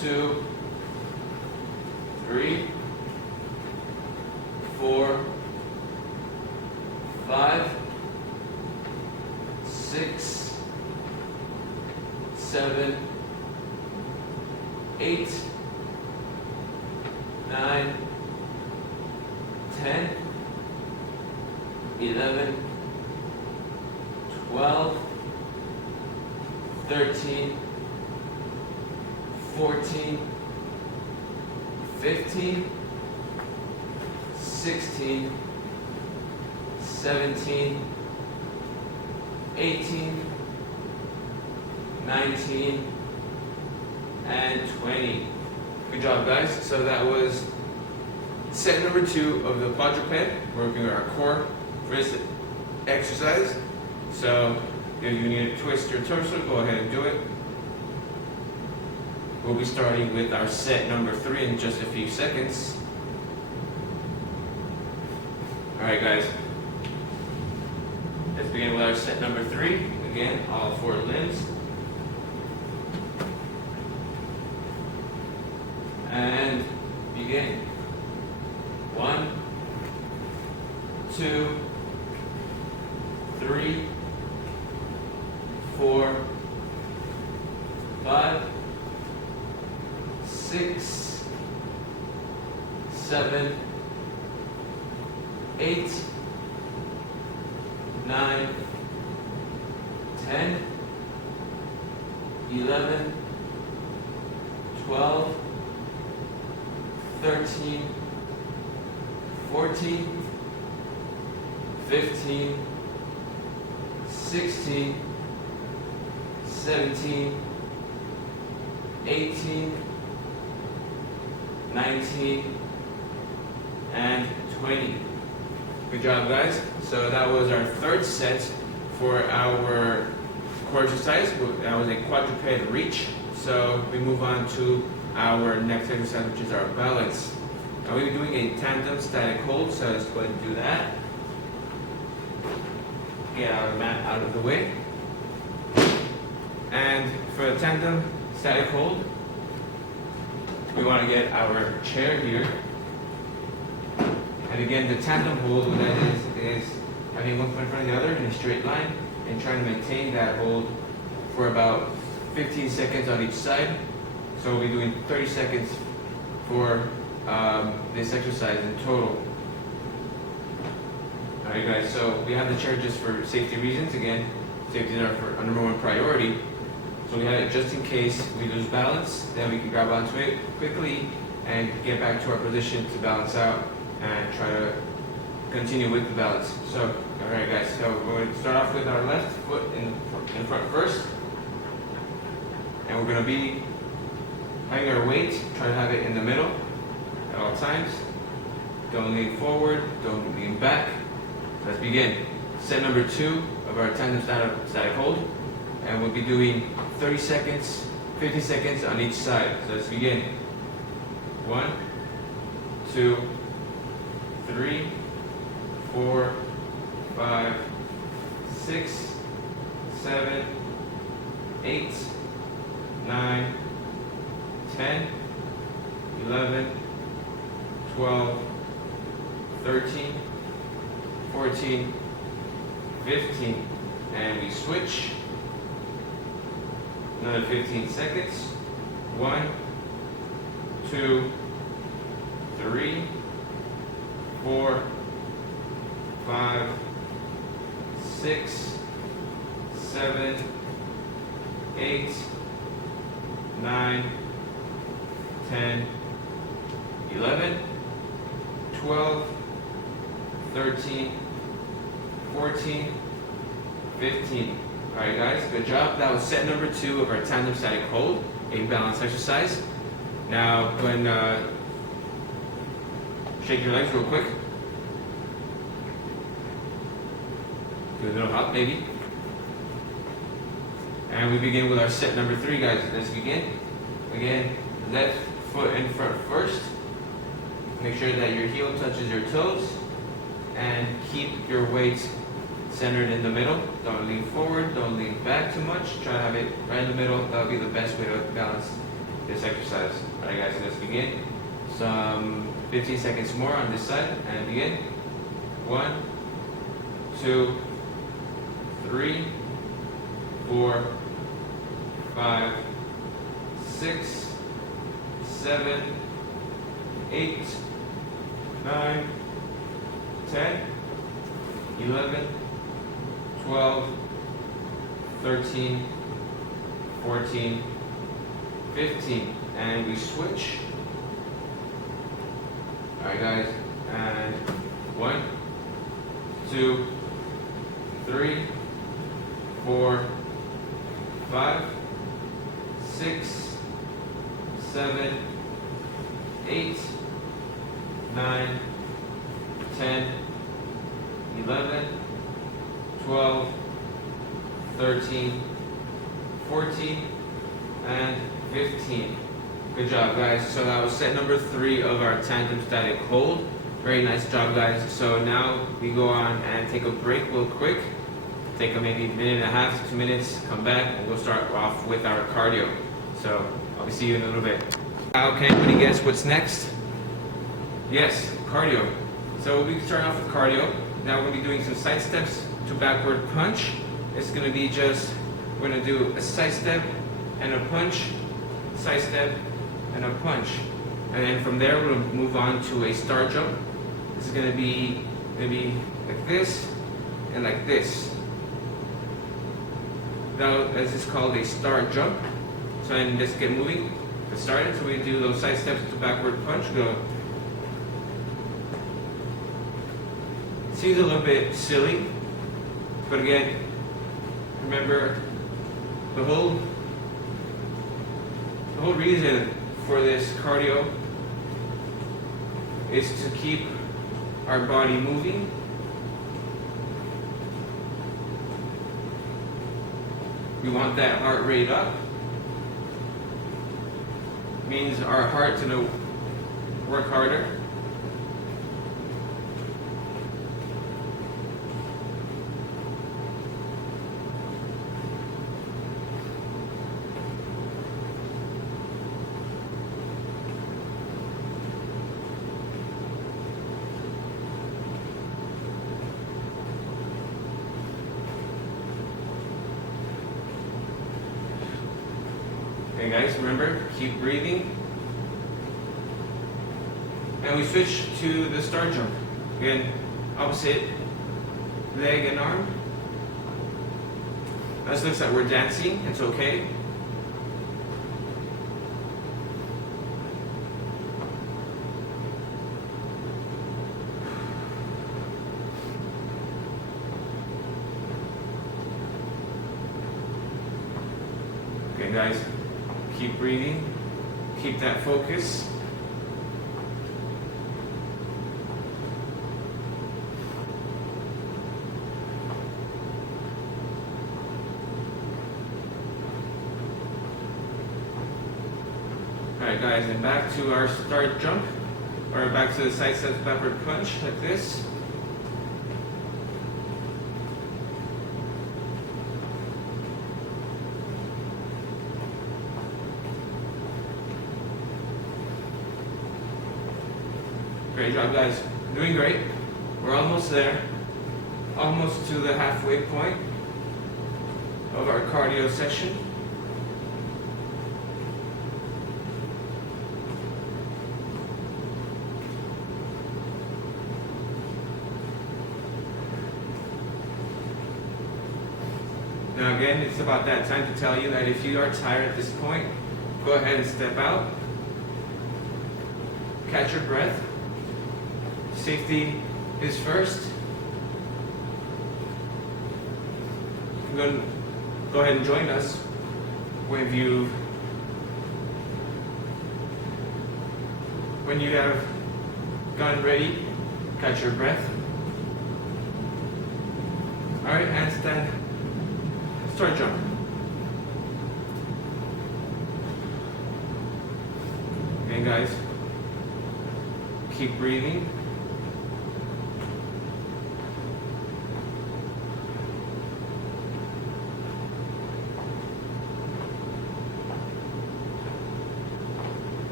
2, 3, 4, 5, 6, 7, 8, 9, 10, 11, 12, 13, 14, 15, 16, 17, 18, 19, and 20. Good job, guys. So that was set number 2 of the quadruped. We're working on our core for this exercise. So if you need to twist your torso, go ahead and do it. We'll be starting with our set number 3 in just a few seconds. Alright, guys. Let's begin with our set number 3. Again, all 4 limbs. And begin. 1, 2, 3, 4, 5, 6, 7, 8, 9, 10, 11, 12, 13, 14, 15, 16, 17, 18, 19, and 20. Good job, guys. So that was our third set for our core exercise. That was a quadruped reach. So we move on to our next exercise, which is our balance. Now we're doing a tandem static hold, so let's go ahead and do that. Get our mat out of the way. And for a tandem static hold, we want to get our chair here. And again, the tandem hold, what that is having one foot in front of the other in a straight line and trying to maintain that hold for about 15 seconds on each side. So we'll be doing 30 seconds for this exercise in total. Alright guys, so we have the chair just for safety reasons. Again, safety is our number one priority. So we have it just in case we lose balance, then we can grab onto it quickly and get back to our position to balance out and try to continue with the balance. So, alright guys, so we're going to start off with our left foot in front first. And we're going to be having our weight, try to have it in the middle at all times. Don't lean forward, don't lean back. Let's begin. Set number 2 of our tandem static hold. And we'll be doing 30 seconds, 50 seconds on each side. So let's begin. 1, 2, 3, 4, 5, 6, 7, 8, 9, 10, 11, 12, 13, 14, 15. And we switch. Another 15 seconds. 1, 2, 3, 4, 5, 6, 7, 8, 9, 10, 11, 12, 13, 14, 15. Alright guys, good job. That was set number 2 of our tandem static hold, a balance exercise. Now go ahead and shake your legs real quick. Do a little hop maybe. And we begin with our set number 3 guys. Let's begin. Again, left foot in front first. Make sure that your heel touches your toes. And keep your weight centered in the middle. Don't lean forward, don't lean back too much. Try to have it right in the middle. That'll be the best way to balance this exercise. Alright guys, so let's begin. Some 15 seconds more on this side and begin. 1, 2, 3, 4, 5, 6, 7, 8, 9, 10, 11, 12, 13, 14, 15. And we switch. Alright guys, and 1, 2, 3, 4, 5, 6, 7, 8, 9, 10, 11, 12, 13, 14, and 15. Good job guys. So that was set number 3 of our tandem static hold. Very nice job guys. So now we go on and take a break real quick. Take a maybe minute and a half, 2 minutes, come back, and we'll start off with our cardio. So I'll see you in a little bit. Now can anybody guess what's next? Yes, cardio. So we'll be starting off with cardio. Now we're going to be doing some side steps to backward punch. It's going to be just, we're going to do a side step and a punch, side step and a punch. And then from there we're going to move on to a star jump. This is going to be maybe like this and like this. Now this is called a star jump. So then just get moving. Get started. So we do those side steps to backward punch. Go. Seems a little bit silly, but again, remember the whole reason for this cardio is to keep our body moving. We want that heart rate up. Means our heart to work harder. Okay guys, remember, keep breathing. And we switch to the star jump. Again, opposite leg and arm. This looks like we're dancing, it's okay. Okay guys, keep breathing, keep that focus. Alright guys, and back to our start jump, or back to the side step backward punch, like this. Great job guys, doing great. We're almost there, almost to the halfway point of our cardio session. Now again, it's about that time to tell you that if you are tired at this point, go ahead and step out. Catch your breath. Safety is first. Go ahead and join us when you have gotten ready. Catch your breath. All right, handstand. Start jump. Okay guys, keep breathing.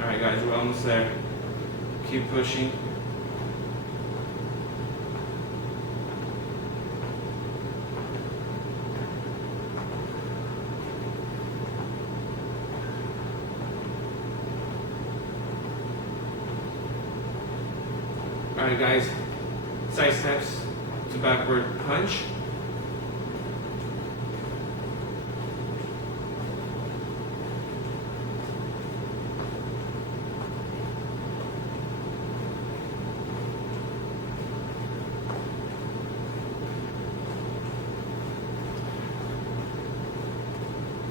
Alright guys, we're almost there. Keep pushing. Alright guys, side steps to backward punch.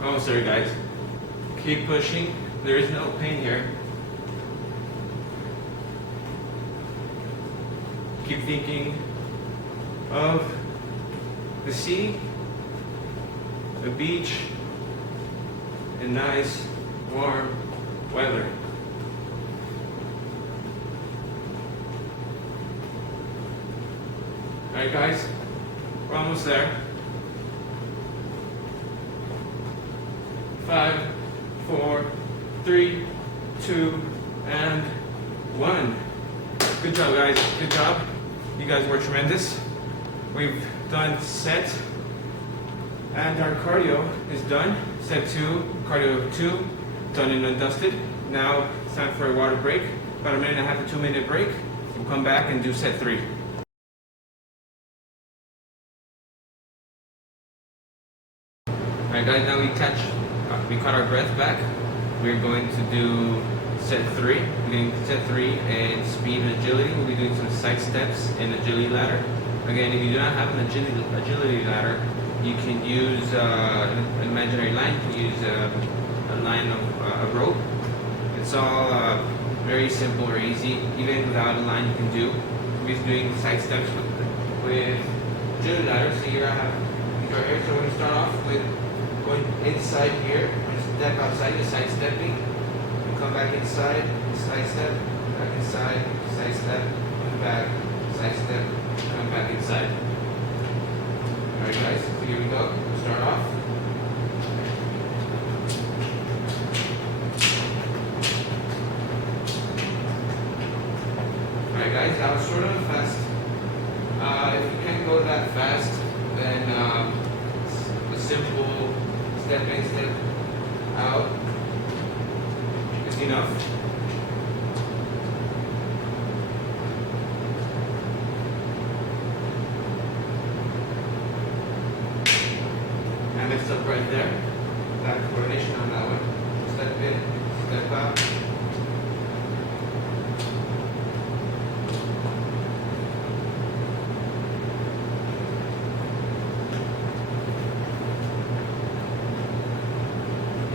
Almost there guys. Keep pushing. There is no pain here. Keep thinking of the sea, the beach, and nice, warm weather. Alright guys, we're almost there. 5, 4, 3, 2, and 1. Good job guys, good job. You guys were tremendous. We've done set, and our cardio is done. Set 2, cardio 2, done and dusted. Now it's time for a water break, about 1.5 to 2 minute break. We'll come back and do set 3. Alright guys, now we caught our breath back. We're going to do set 3. We're doing set 3 and speed and agility. We'll be doing some side steps and agility ladder. Again, if you do not have an agility ladder, you can use an imaginary line. You can use a line of a rope. It's all very simple or easy. Even without a line, you can do. We're just doing side steps with agility ladder. So here I have these right here. So we're going to start off with going inside here. Step outside, you're side stepping. Come back inside, side step, back inside, side step, come back, side step, come back inside. Alright guys, so here we go. We'll start off. Alright guys, that was sort of fast. If you can't go fast, then a simple step in, step out is enough. And mixed up right there. That coordination on that one. Step in, step out.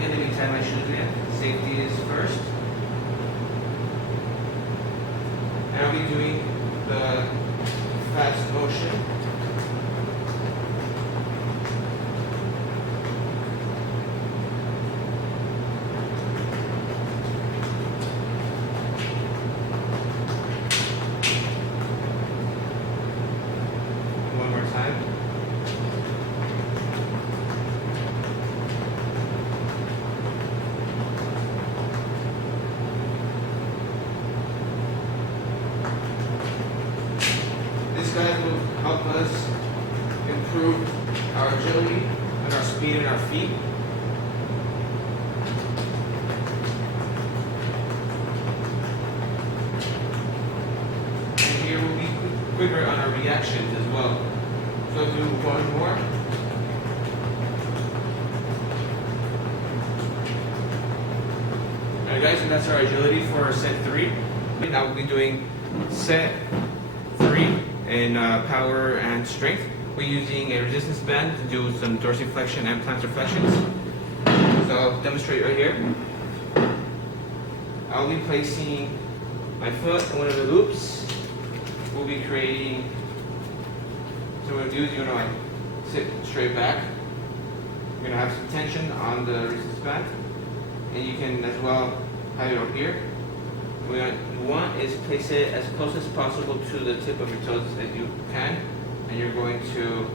In the meantime, I should again. Safety is first. And I'll be doing the fast motion. One more time. This guide will help us improve our agility and our speed in our feet. And here we'll be quicker on our reactions as well. So do one more. Alright guys, and that's our agility for set 3. Now we'll be doing set 3 in power and strength. We're using a resistance band to do some dorsiflexion and plantar flexions. So I'll demonstrate right here. I'll be placing my foot in one of the loops. We'll be creating, so what I'm going to do is I sit straight back. You're going to have some tension on the resistance band. And you can as well have it up here. What you want is place it as close as possible to the tip of your toes as you can. And you're going to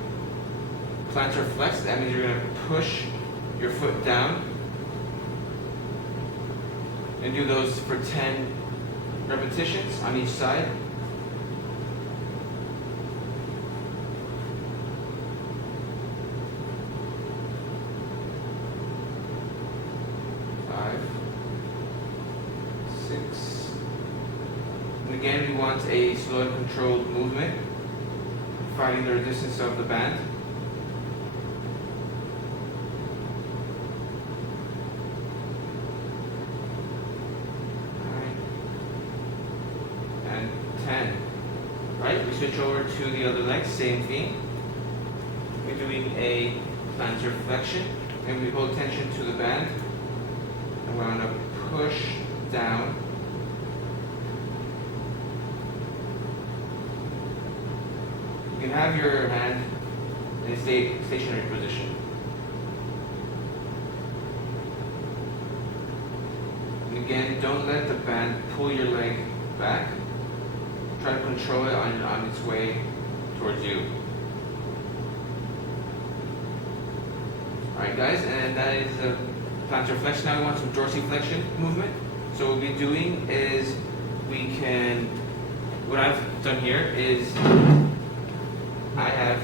plantar flex. That means you're going to push your foot down. And do those for 10 repetitions on each side. And again, we want a slow and controlled movement, finding the resistance of the band. And 10. Right, we switch over to the other leg, same thing. We're doing a plantar flexion, and we hold tension to the band. And we're going to push down. You can have your hand in a stationary position. And again, don't let the band pull your leg back. Try to control it on its way towards you. Alright guys, and that is the plantar flexion. Now we want some dorsiflexion movement. So what we'll be doing is what I've done here is I have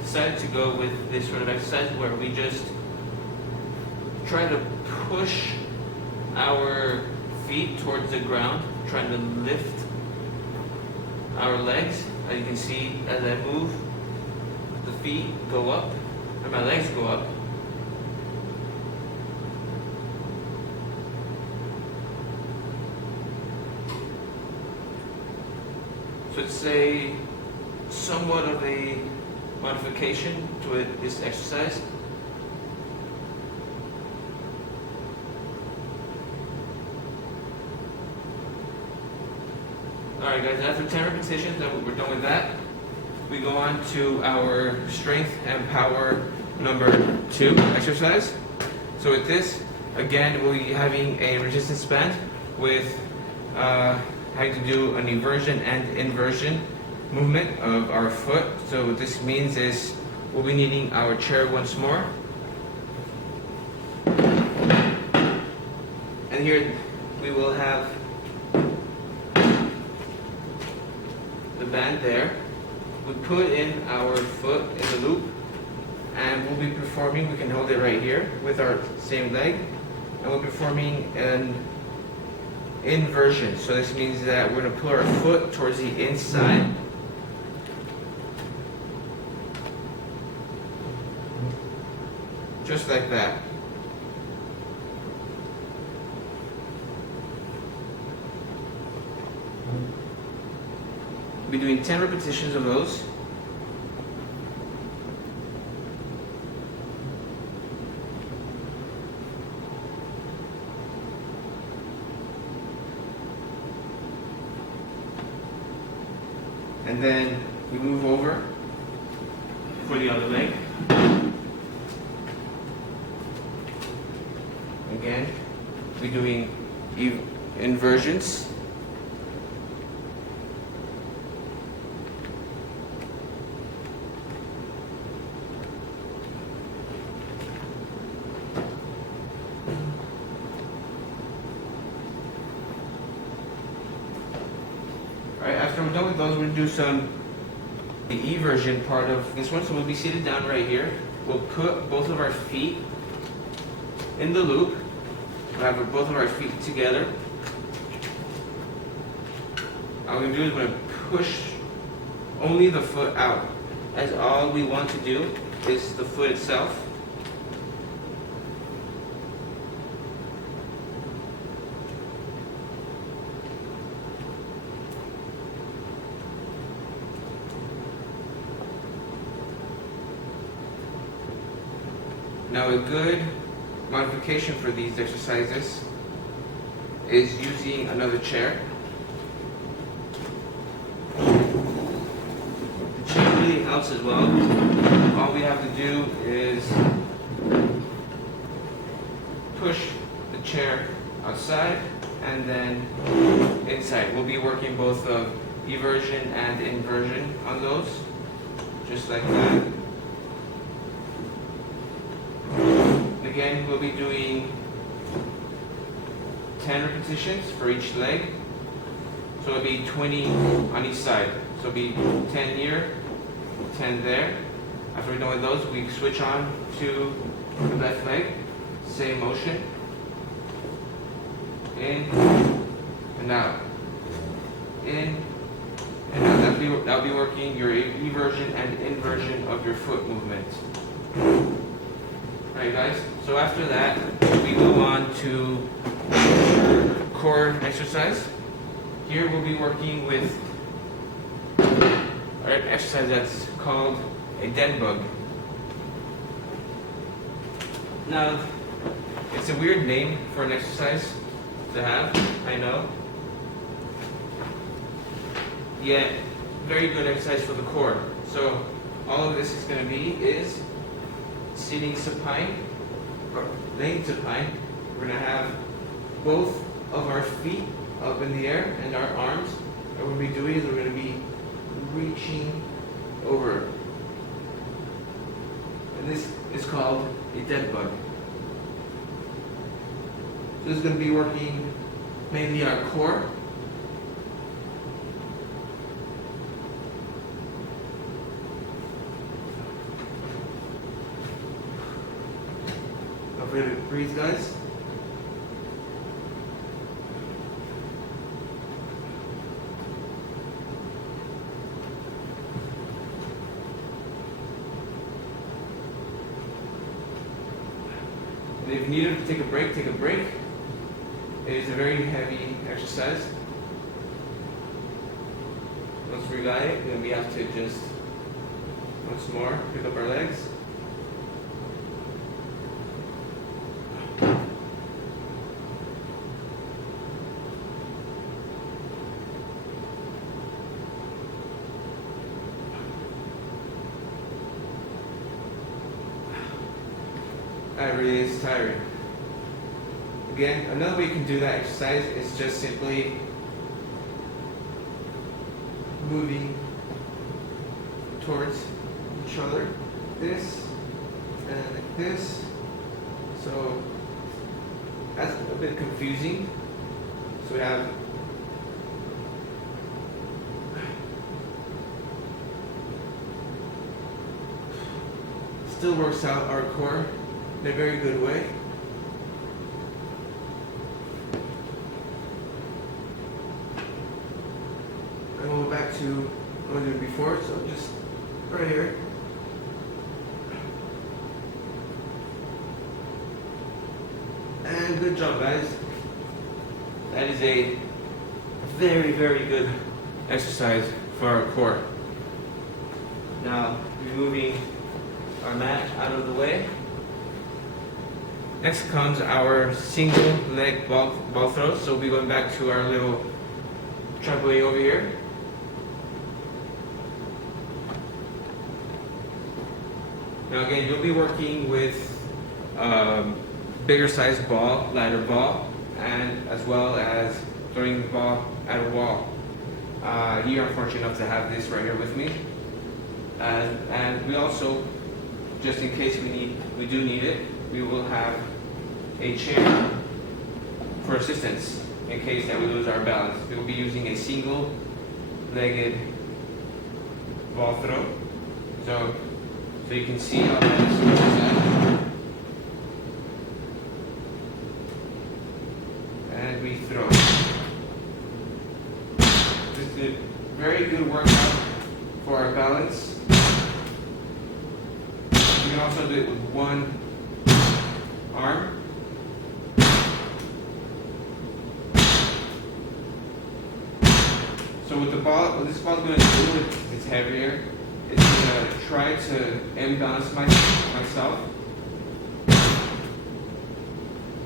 decided to go with this sort of exercise where we just try to push our feet towards the ground, trying to lift our legs. As you can see, as I move, the feet go up, and my legs go up. So it's somewhat of a modification to this exercise. Alright guys, after 10 repetitions, we're done with that. We go on to our strength and power number 2 exercise. So with this, again, we'll be having a resistance band with having to do an eversion and inversion movement of our foot. So what this means is we'll be needing our chair once more. And here we will have the band there. we put in our foot in the loop, and we'll be performing, we can hold it right here with our same leg, and we'll be performing an inversion. So this means that we're going to pull our foot towards the inside. Just like that. We'll be doing 10 repetitions of those. And then we move over for the other leg. Again, we're doing inversions. Alright, after we're done with those, we're going to do the eversion part of this one. So we'll be seated down right here. We'll put both of our feet in the loop. We'll have both of our feet together. All we're going to do is we're going to push only the foot out, as all we want to do is the foot itself. Now a good modification for these exercises is using another chair. The chair really helps as well. All we have to do is push the chair outside and then inside. We'll be working both of eversion and inversion on those, just like that. Again, we'll be doing 10 repetitions for each leg. So it'll be 20 on each side. So it'll be 10 here, 10 there. After we're done with those, we switch on to the left leg. Same motion. In and out. In and out. That'll be working your eversion and inversion of your foot movement. Alright guys, so after that, we move on to core exercise. Here we'll be working with an exercise that's called a dead bug. Now, it's a weird name for an exercise to have, I know. Yet, very good exercise for the core. So, all of this is going to be is sitting supine, or laying supine. We're going to have both of our feet up in the air and our arms. What we're going to be doing is we're going to be reaching over. And this is called a dead bug. So this is going to be working mainly our core. Breathe, guys. And if you need to take a break, take a break. It is a very heavy exercise. Once we got it, then we have to just once more pick up our legs. That really is tiring. Again, another way you can do that exercise is just simply moving towards each other, this and like this. So that's a bit confusing. So we have still works out our core in a very good way. I'm going to go back to what I did before, so just right here. And good job, guys. That is a very, very good exercise for our core. Now, removing our mat out of the way. Next comes our single leg ball throws. So we'll be going back to our little trampoline over here. Now again, you'll be working with bigger size ball, lighter ball, and as well as throwing the ball at a wall. You are fortunate enough to have this right here with me. And we also, just in case we do need it, we will have a chair for assistance in case that we lose our balance. We will be using a single-legged ball throw. So you can see how that is. And we throw. This is a very good workout for our balance. You can also do it with one arm. So with the ball, what this ball is going to do, it's heavier. It's going to try to imbalance myself.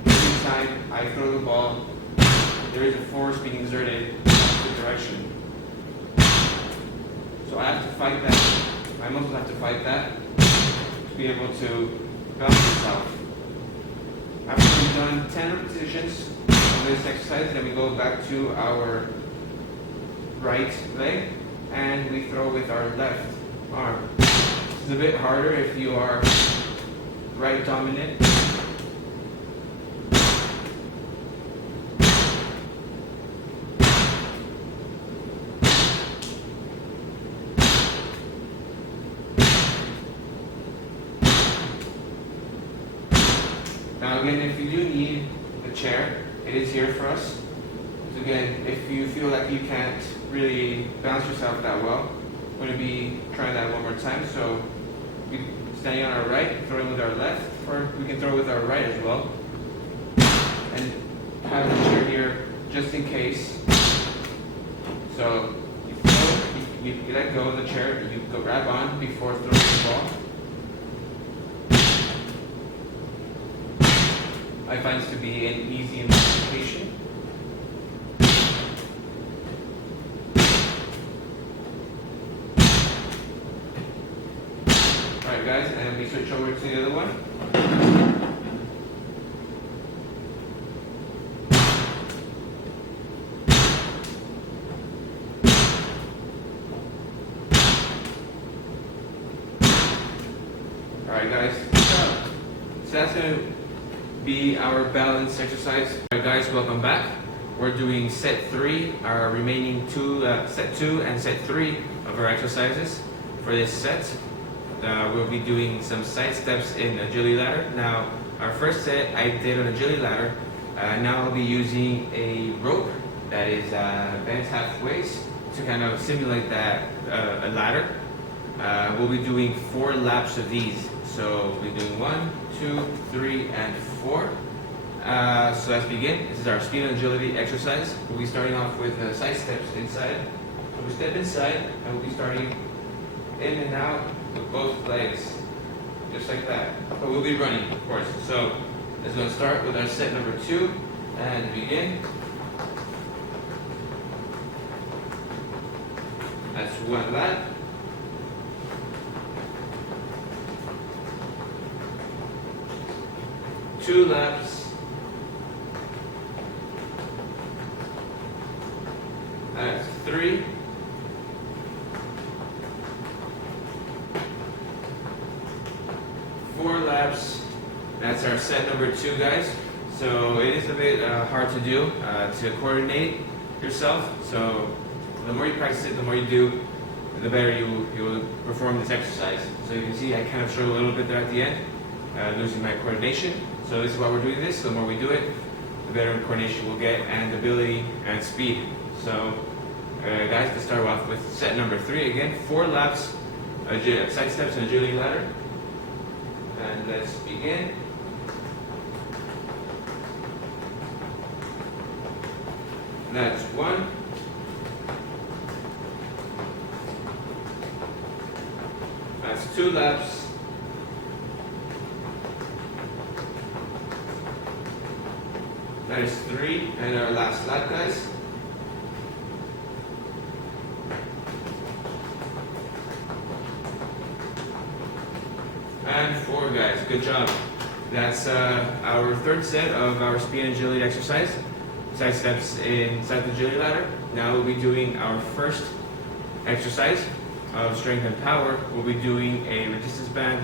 Every time I throw the ball, there is a force being exerted in the direction. So I have to fight that. My muscles have to fight that to be able to balance myself. After we've done 10 repetitions of this exercise, then we go back to our right leg and we throw with our left arm. This is a bit harder if you are right dominant. Now again, if you do need a chair, it is here for us. So again, if you feel like you can't really balance yourself that well, we're going to be trying that one more time. So we standing on our right, throwing with our left, or we can throw with our right as well. And have the chair here just in case. So you throw, you let go of the chair, you go grab on before throwing the ball. I find this to be an easy modification. Alright guys, and we switch over to the other one. Alright guys, so that's going to be our balance exercise. Alright guys, welcome back. We're doing set 3, our remaining set 2 and set 3 of our exercises for this set. We'll be doing some side steps in agility ladder. Now, our first set I did on agility ladder. Now I'll be using a rope that is bent halfway to kind of simulate that a ladder. We'll be doing 4 laps of these. So we'll be doing 1, 2, 3, and 4. So let's begin. This is our speed and agility exercise. We'll be starting off with side steps inside. So we step inside and we'll be starting in and out with both legs, just like that. But we'll be running, of course. So let's go start with our set number 2 and begin. That's 1 lap. Two laps. That's 3. 4 laps. That's our set number 2, guys. So it is a bit hard to do, to coordinate yourself. So the more you practice it, the more you do, the better you will perform this exercise. So you can see I kind of struggle a little bit there at the end, losing my coordination. So this is why we're doing this. The more we do it, the better coordination we'll get, and ability and speed. So guys, to start off with set number 3 again, 4 laps, side steps and agility ladder. And let's begin. That's 1. That's 2 laps. That is 3, and our last lap, guys. And 4, guys. Good job. That's our 3rd set of our speed and agility exercise. Side steps inside the agility ladder. Now we'll be doing our first exercise of strength and power. We'll be doing a resistance band,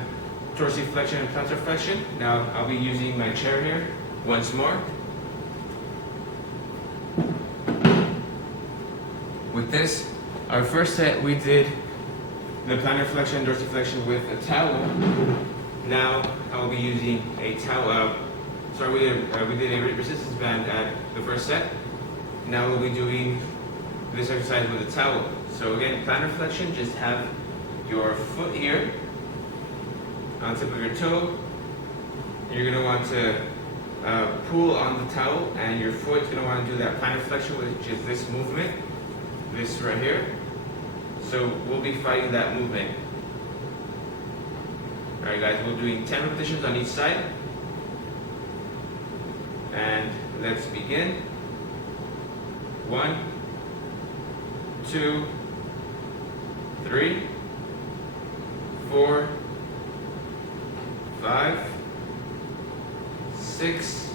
dorsiflexion and plantar flexion. Now I'll be using my chair here once more. With this, our first set we did the plantar flexion and dorsiflexion with a towel. Now I will be using a towel. We did a resistance band at the first set. Now we'll be doing this exercise with a towel. So again, plantar flexion, just have your foot here on the tip of your toe. You're going to want to pull on the towel, and your foot's going to want to do that plantar flexion, which is this movement, this right here. So we'll be fighting that movement. Alright guys, we're doing 10 repetitions on each side. And let's begin. 1, 2, 3, 4, 5, 6,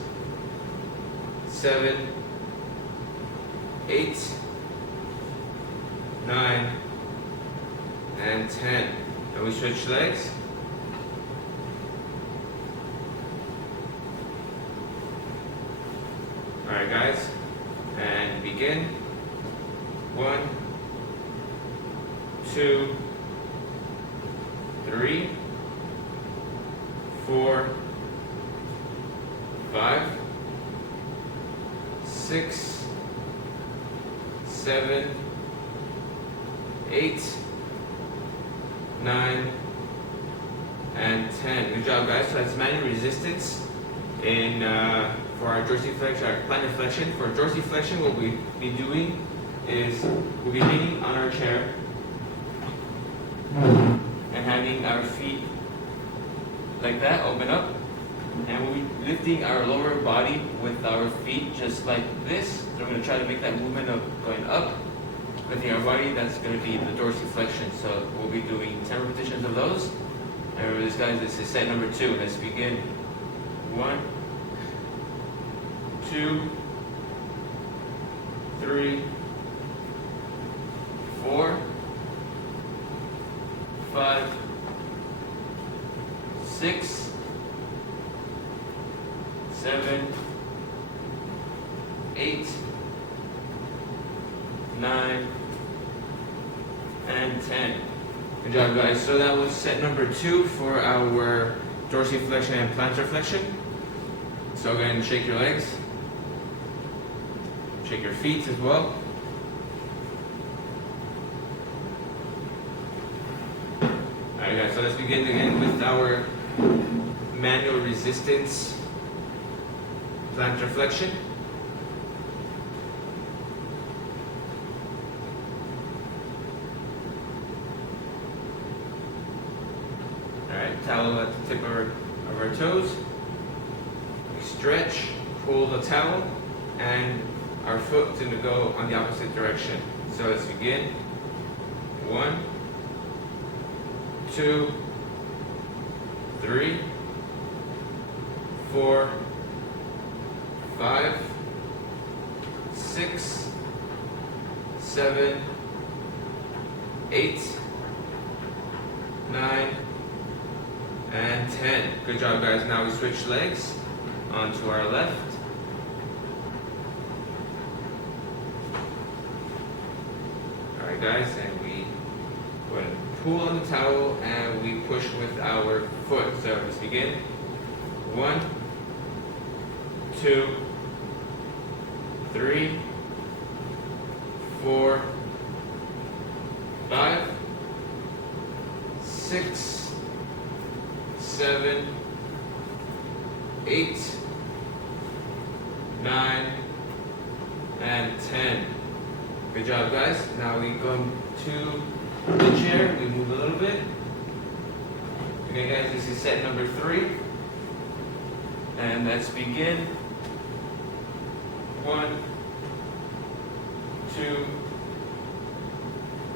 7, 8, 9, and 10. And we switch legs. Alright guys, and begin. 1, 2, 3, 4, 5, 6, 7, 8, 9, and 10. Good job guys. So that's manual resistance for our dorsiflexion, our plantar flexion. For dorsiflexion, what we'll be doing is we'll be leaning on our chair and having our feet like that, open up, and we'll be lifting our lower body with our feet just like this. So we're going to try to make that movement of going up, lifting our body. That's going to be the dorsiflexion. So we'll be doing 10 repetitions of those. And remember this guys, this is set number 2. Let's begin. 1, 2, 3, 4, 5, 6, 7, 8, 9, and 10. Good job guys. So that was set number 2 for our dorsiflexion and plantar flexion. So go ahead and shake your legs. Shake your feet as well. Alright guys, so let's begin again with our manual resistance plantar flexion. Alright, towel at the tip of our toes. We stretch, pull the towel, and our foot's going to go on the opposite direction. So let's begin. 1, 2, 3, 4, 5, 6, 7, 8, 9, and 10. Good job guys. Now we switch legs onto our left. Alright guys, and we pull on the towel and we push with our foot. So let's begin. 1, 2, 3, 4, 5, 6, 7, 8, 9, and 10. Good job, guys. Now we go to the chair. We move a little bit. Okay, guys, this is set number 3. And let's begin. 1, 2,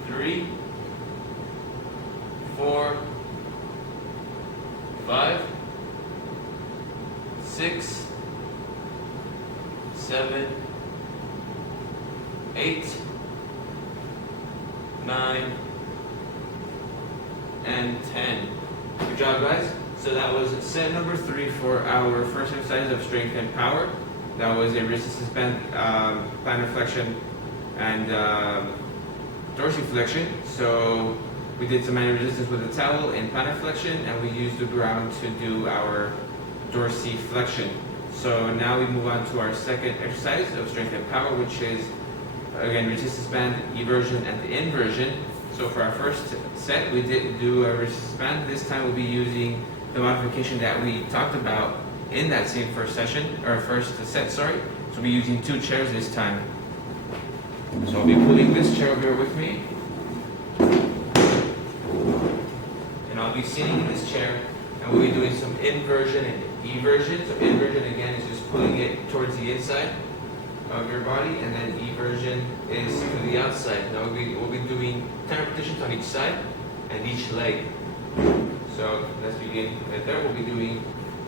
3, 4, 5, 6, 7, 8, 9, and 10. Good job, guys. So that was set number 3 for our first exercise of strength and power. That was a resistance band, plantar flexion, and dorsiflexion. So we did some manual resistance with a towel in plantar flexion, and we used the ground to do our dorsiflexion. So now we move on to our second exercise of strength and power, which is again resistance band, eversion, and the inversion. So for our first set, we did do a resistance band. This time we'll be using the modification that we talked about in that same first session, or first set, sorry. So we'll be using 2 chairs this time. So I'll be pulling this chair over here with me. And I'll be sitting in this chair, and we'll be doing some inversion and eversion. So inversion again is just pulling it towards the inside of your body, and then eversion is to the outside. Now we'll be doing 10 repetitions on each side and each leg. So let's begin right there. We'll be doing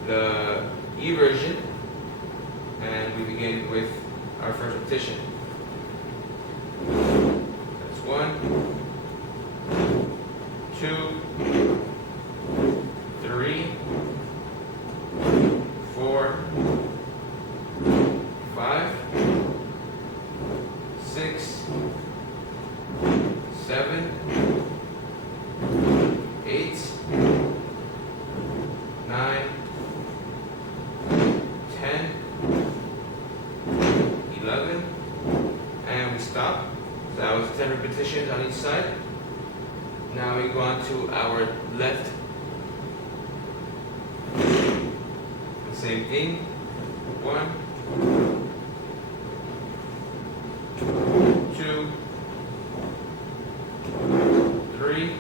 the eversion, and we begin with our first repetition. That's 1, 2, 3, 4, 5, 6, 7, 8, 9, 10, 11, and we stop. So that was 10 repetitions on each side. Now we go on to our left. The same thing. 1, 2, 3,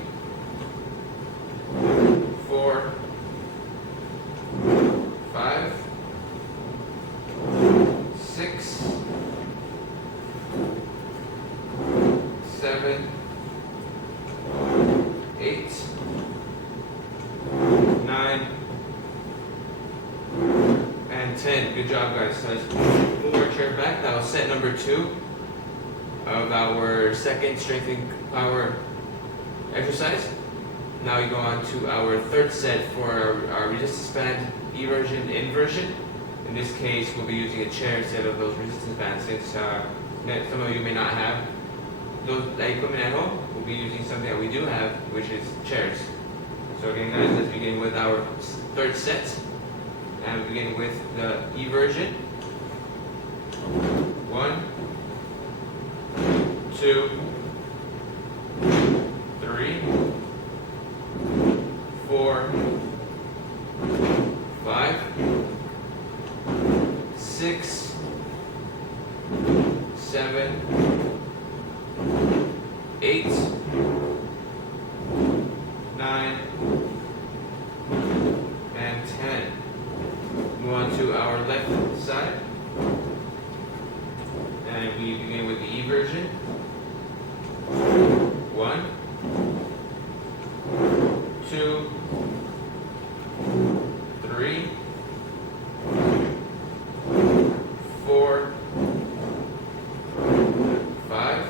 4, 5, 6, 7, 8, 9, and 10. Good job, guys. So let's move our chair back. That was set number 2 of our second strength and power exercise. Now we go on to our third set for our resistance band, eversion, inversion. In this case, we'll be using a chair instead of those resistance bands, since some of you may not have that equipment at home. We'll be using something that we do have, which is chairs. So again, guys, let's begin with our third set, and we begin with the eversion. 1, 2, 3, 4, 5, 6, 7, 8, 9, and 10. Move on to our left side, and we begin with the eversion. 1, 2, 3, 4, 5,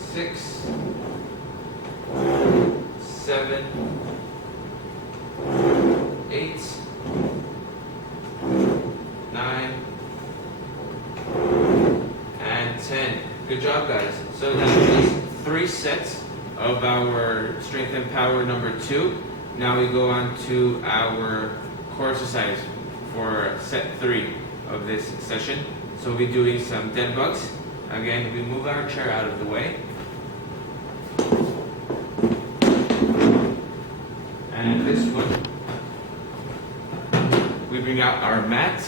6, 7, 8, 9, and 10. Good job, guys. So that was 3 sets of our strength and power number 2. Now we go on to our core exercise for set 3 of this session. So we'll be doing some dead bugs. Again, we move our chair out of the way. And this one, we bring out our mat.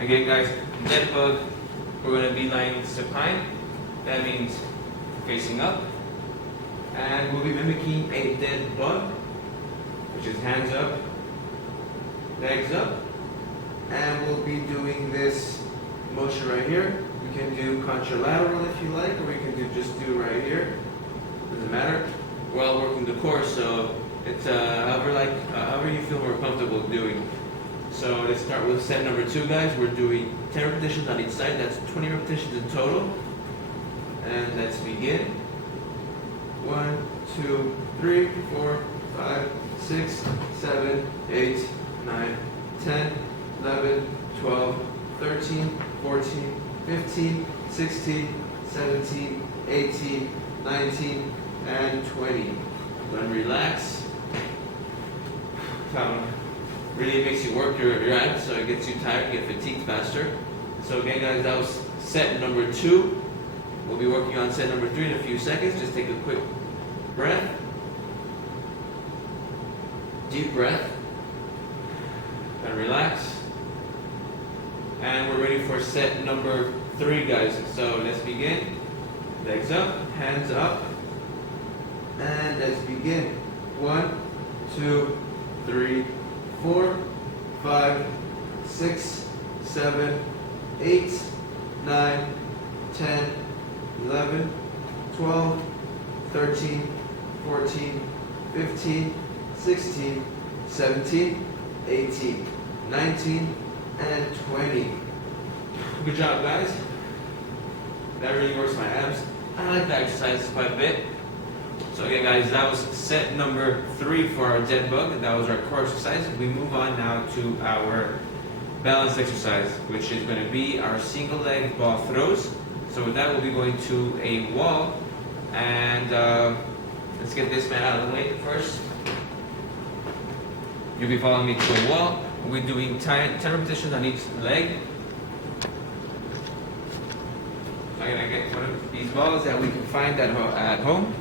Again, guys, dead bug, we're going to be lying supine. That means facing up. And we'll be mimicking a dead bug, which is hands up, legs up. And we'll be doing this motion right here. We can do contralateral if you like, or we can just do right here. Doesn't matter. We're all working the core, so it's however you feel more comfortable doing. So let's start with set number 2, guys. We're doing 10 repetitions on each side. That's 20 repetitions in total. And let's begin. 1, 2, 3, 4, 5, 6, 7, 8, 9, 10, 11, 12, 13, 14, 15, 16, 17, 18, 19, and 20. Then relax. Really makes you work your abs, so it gets you tired, you get fatigued faster. So again, guys, that was set number 2. We'll be working on set number 3 in a few seconds. Just take a quick breath. Deep breath. And relax. And we're ready for set number 3, guys. So let's begin. Legs up, hands up. And let's begin. 1, 2, 3, 4, 5, 6, 7, 8, 9, 10, 11, 12, 13, 14, 15, 16, 17, 18, 19, and 20. Good job, guys. That really works my abs. I like that exercise quite a bit. So again, guys, that was set number 3 for our dead bug, and that was our core exercise. We move on now to our balance exercise, which is going to be our single leg ball throws. So with that, we'll be going to a wall, and let's get this man out of the way first. You'll be following me to a wall. We'll be doing 10 repetitions on each leg. I'm going to get one of these balls that we can find at home.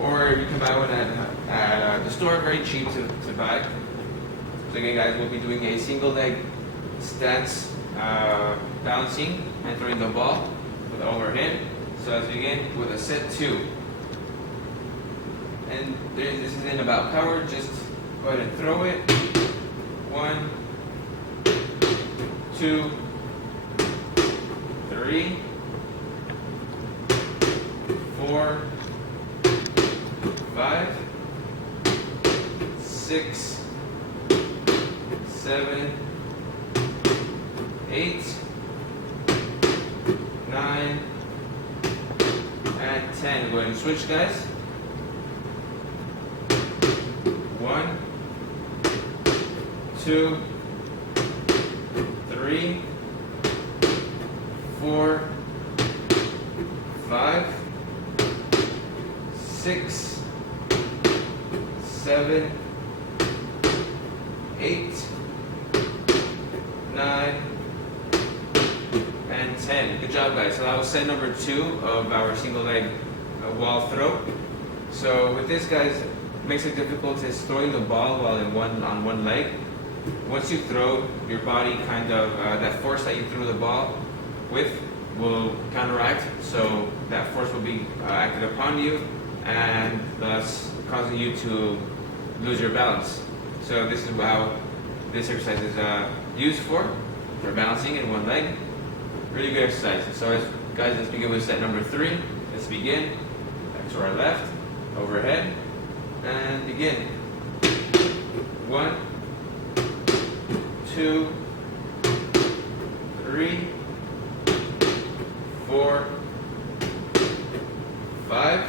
Or you can buy one at the store, very cheap to buy. So again, guys, we'll be doing a single leg stance, balancing and throwing the ball with the overhead. So let's begin with a set 2. And this isn't about power, just go ahead and throw it. 1, 2, 3, 4, 5, 6, 7, 8, 9, and 10. Go ahead and switch, guys. 1, 2, 3, 4, 5, 6, 7, 8, 9, and 10. Good job, guys. So that was set number 2 of our single leg wall throw. So with this, guys, what makes it difficult is throwing the ball while on one leg. Once you throw, your body kind of, that force that you threw the ball with will counteract. So that force will be acted upon you, and thus causing you to lose your balance. So this is how this exercise is used for balancing in one leg. Really good exercise. So guys, let's begin with set number 3. Let's begin. Back to our left, overhead, and begin. 1, 2, 3, 4, 5,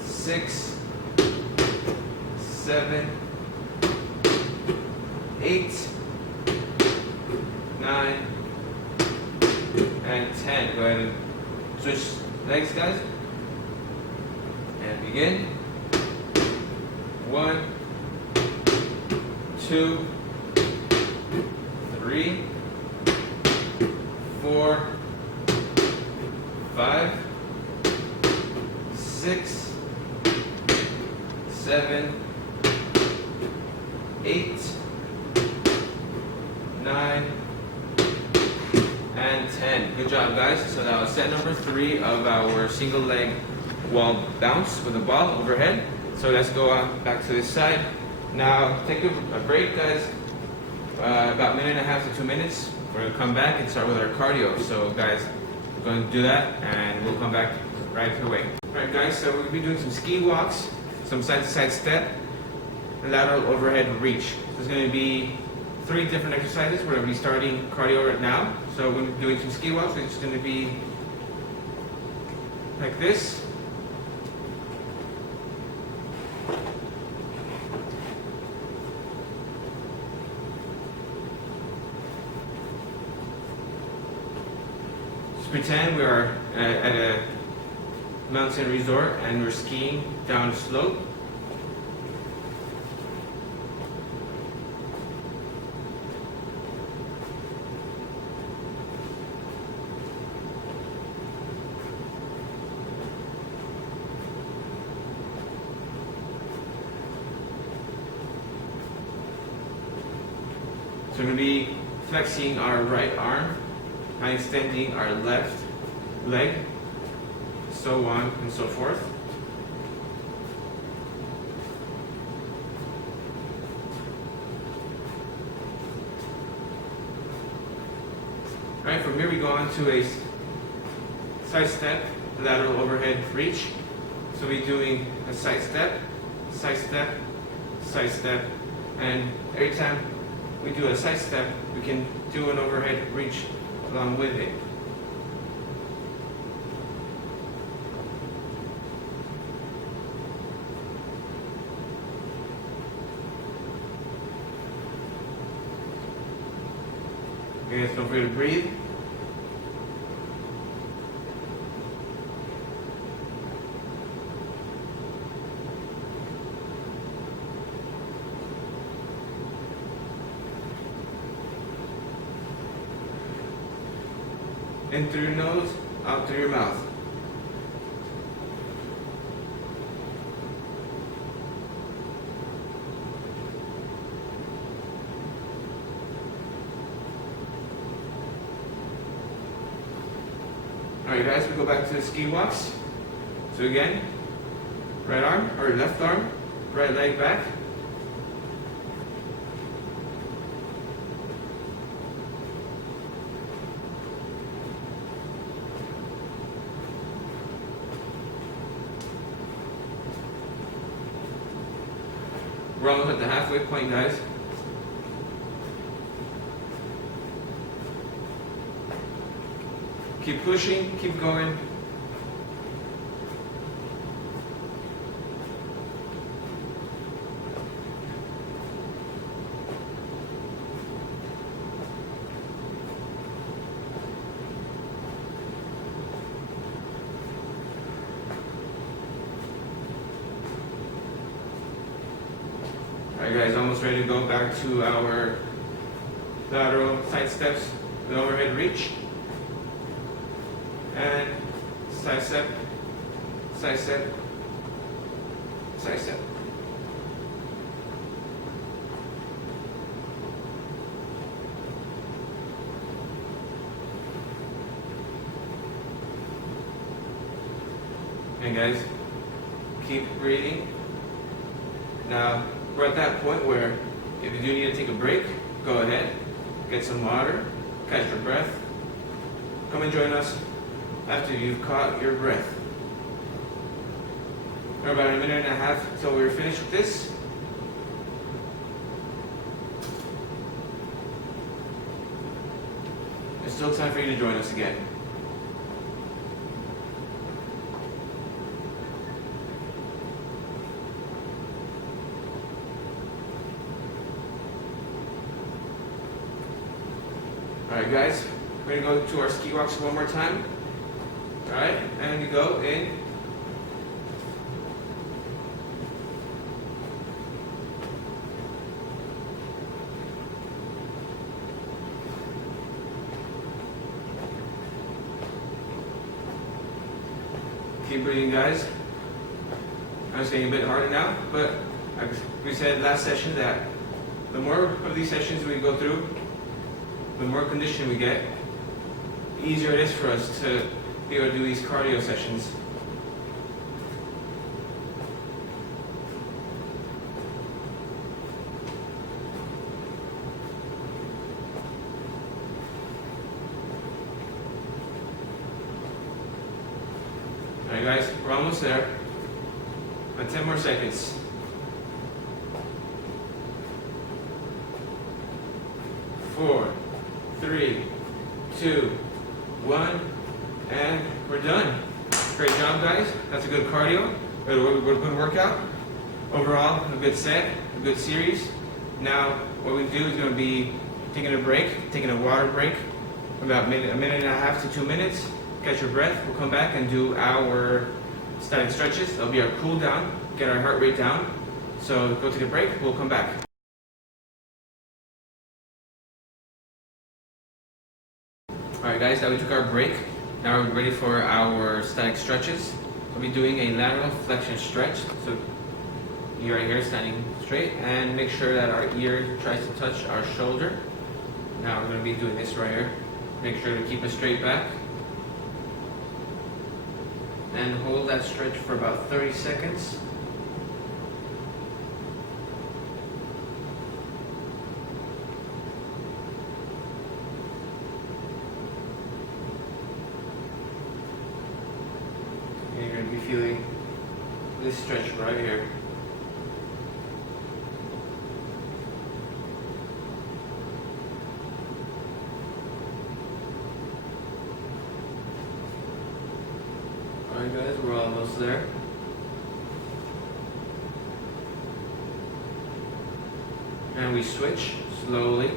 6, 7, 8, 9, and 10. Go ahead and switch legs, guys. And begin. 1, 2, 3, 4, 5, 6, 7, 8, 9, and 10. Good job, guys. So that was set number 3 of our single leg wall bounce with the ball overhead. So let's go back to this side. Now take a break, guys. About a minute and a half to 2 minutes. We're going to come back and start with our cardio. So guys, we're going to do that and we'll come back right away. Alright guys, so we'll be doing some ski walks, some side to side step, lateral overhead reach. There's going to be 3 different exercises. We're going to be starting cardio right now. So when we're doing some ski walks, it's going to be like this. Just pretend we are at a mountain resort and we're skiing down a slope. So we're going to be flexing our right arm and extending our left leg, so on and so forth. Alright, from here we go on to a side step, lateral overhead reach. So we're doing a side step, side step, side step, and every time we do a side step, we can do an overhead reach along with it. Okay, so free to breathe. In through your nose, out through your mouth. Alright guys, we go back to the ski walks. So again, right arm or left arm, right leg back. We're almost at the halfway point, guys. Keep pushing, keep going. Alright guys, almost ready to go back to our lateral side steps with overhead reach. And side step, side step, side step. And guys, keep breathing. Now, we're at that point where if you do need to take a break, go ahead, get some water, catch your breath. Come and join us after you've caught your breath. We're about a minute and a half until we're finished with this. There's still time for you to join us again. Alright guys, We're gonna go to our ski walks one more time. All right, and you go in. Keep breathing, guys. I'm just getting a bit harder now, but we said last session that the more of these sessions we go through, the more conditioning we get, the easier it is for us to be able to do these cardio sessions. Alright guys, we're almost there. About 10 more seconds. 4, 3, 2, 1, and we're done. Great job, guys. That's a good cardio, good workout. Overall, a good set, a good series. Now, what we do is going to be taking a break, taking a water break, about a minute and a half to 2 minutes. Catch your breath. We'll come back and do our static stretches. That'll be our cool down, get our heart rate down. So go take a break. We'll come back. Alright guys, now we took our break. Now we're ready for our static stretches. We'll be doing a lateral flexion stretch. So you're right here standing straight, and make sure that our ear tries to touch our shoulder. Now we're going to be doing this right here. Make sure to keep a straight back. And hold that stretch for about 30 seconds. And you're going to be feeling this stretch right here. Alright guys, we're almost there. And we switch slowly.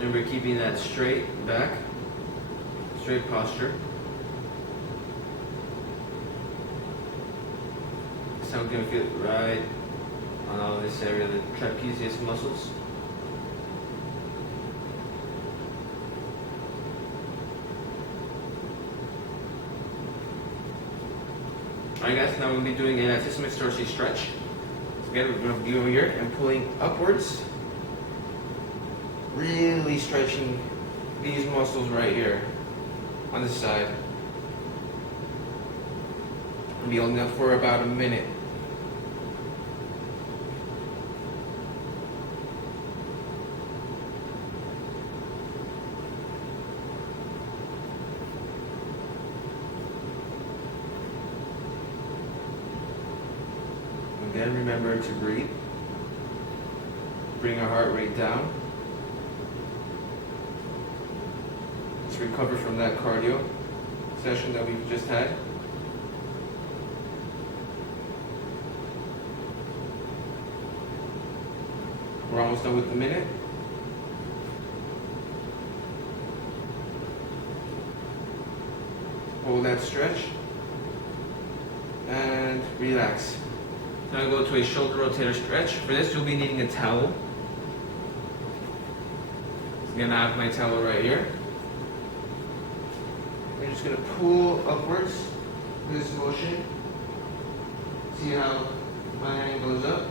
And we're keeping that straight back, straight posture. This time we're going to feel it right on all this area, the trapezius muscles. Alright guys, now we'll be doing a latissimus dorsi stretch. So again, we're going to be over here and pulling upwards. Really stretching these muscles right here on this side. We'll be holding that for about a minute. Again, remember to breathe. Bring our heart rate down. Let's recover from that cardio session that we've just had. We're almost done with the minute. Hold that stretch and relax. Now go to a shoulder rotator stretch. For this, you'll be needing a towel. So again, I have my towel right here. You're just going to pull upwards with this motion. See how my hand goes up?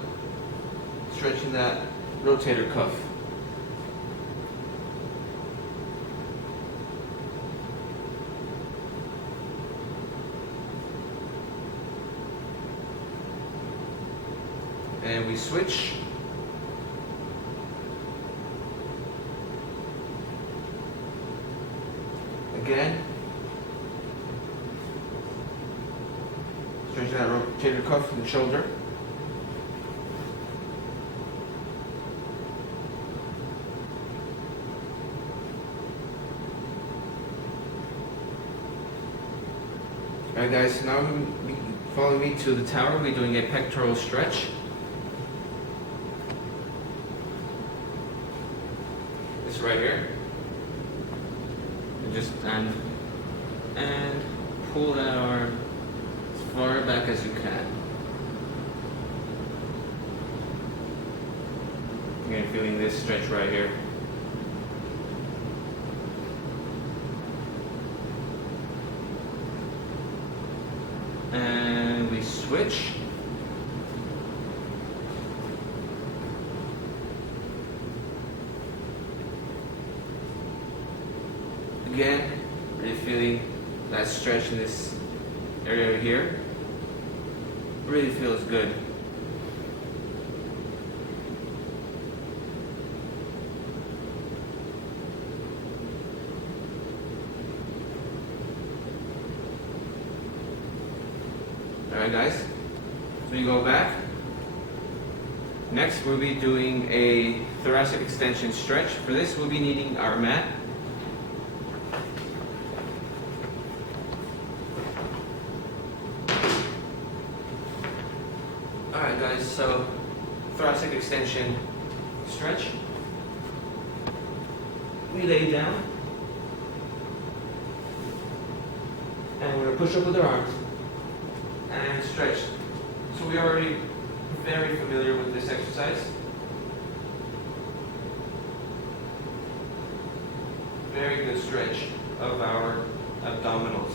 Stretching that rotator cuff. And we switch. Again. Stretch that rotator cuff and shoulder. Alright guys, so now follow me to the tower. We're doing a pectoral stretch. this right here. And just and pull that arm as far back as you can. Again, feeling this stretch right here. And we switch. Again, really feeling that stretch in this area here. Really feels good. Alright guys, so you go back. Next we'll be doing a thoracic extension stretch. For this we'll be needing our mat. Alright guys, so thoracic extension stretch. We lay down and we're going to push up with our arms and stretch. So we're already very familiar with this exercise. Very good stretch of our abdominals.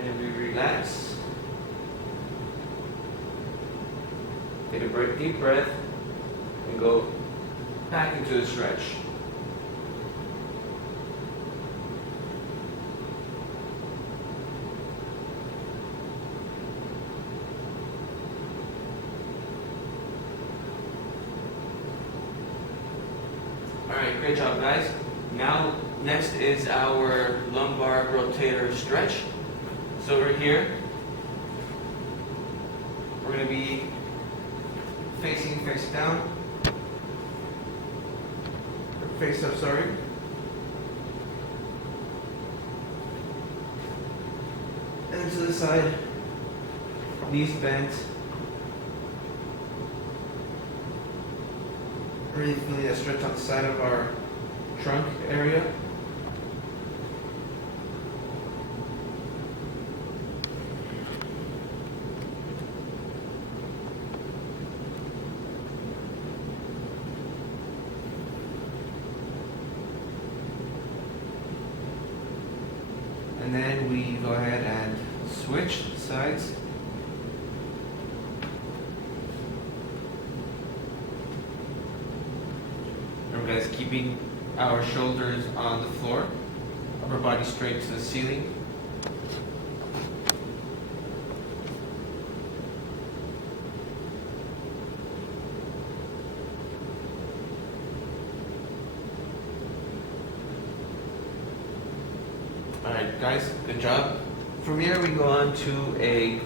And we relax. Take a deep breath and go back into the stretch. Alright, great job guys. Now, next is our lumbar rotator stretch. So over here, we're going to be facing face down. Face up, sorry. And to the side, knees bent. Really feeling that stretch on the side of our trunk area. And then we go ahead and switch sides. Remember guys, keeping our shoulders on the floor, upper body straight to the ceiling. Alright guys, good job. From here we go on to a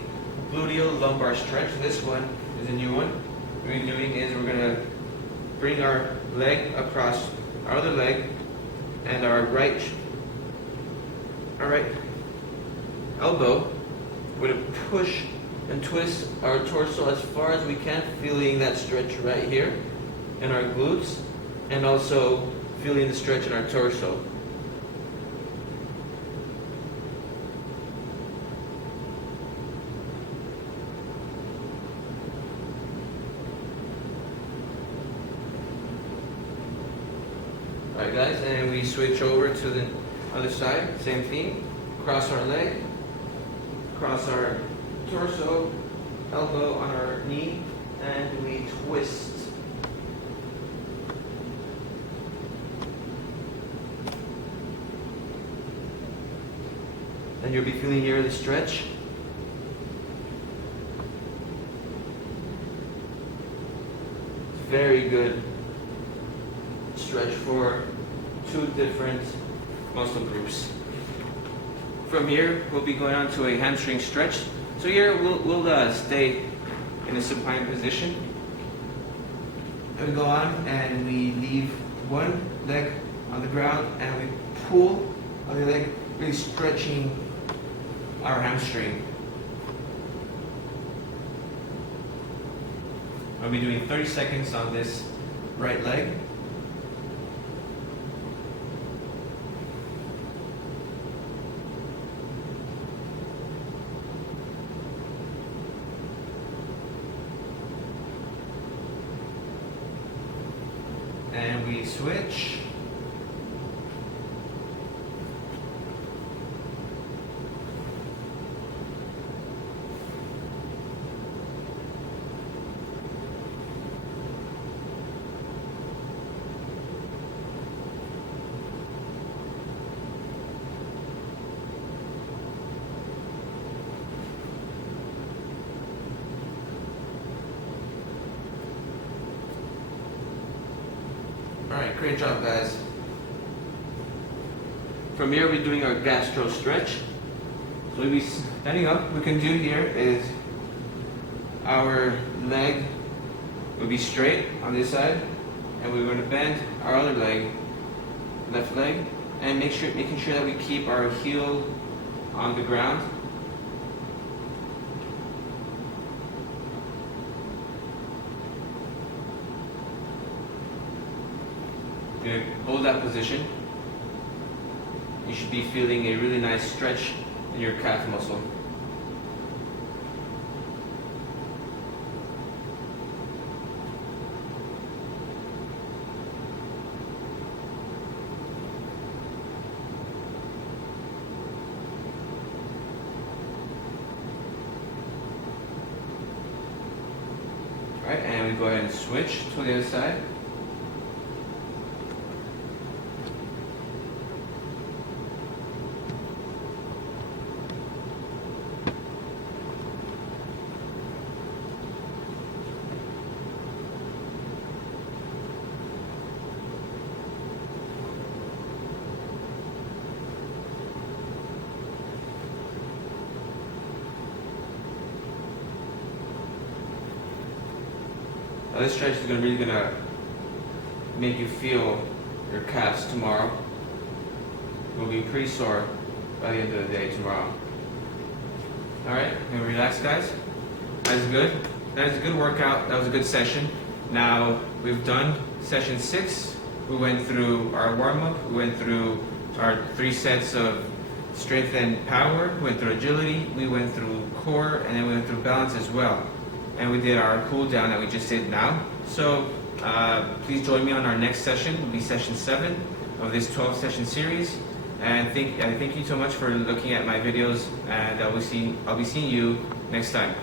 gluteal lumbar stretch. This one is a new one. What we're doing is we're going to bring our leg across our other leg and our right elbow. We're going to push and twist our torso as far as we can, feeling that stretch right here in our glutes and also feeling the stretch in our torso. Alright guys, and we switch over to the other side, same thing. Cross our leg, cross our torso, elbow on our knee, and we twist. And you'll be feeling here the stretch. Very good stretch for two different muscle groups. From here, we'll be going on to a hamstring stretch. So here, we'll stay in a supine position. And we go on and we leave one leg on the ground and we pull on the leg, really stretching our hamstring. I'll be doing 30 seconds on this right leg. And we switch. Alright, great job guys. From here we're doing our gastro stretch. So we'll be standing up. What we can do here is our leg will be straight on this side, and we're going to bend our other leg, left leg, and making sure that we keep our heel on the ground. You're going to hold that position. You should be feeling a really nice stretch in your calf muscle. Alright, and we go ahead and switch to the other side. Now this stretch is really gonna make you feel your calves tomorrow. You'll be pretty sore by the end of the day tomorrow. Alright, and relax guys. That is good. That is a good workout. That was a good session. Now we've done session 6. We went through our warm-up. We went through our 3 sets of strength and power. We went through agility. We went through core, and then we went through balance as well. And we did our cool down that we just did now. So please join me on our next session. It'll be session 7 of this 12 session series. And thank you so much for looking at my videos, and I'll be seeing you next time.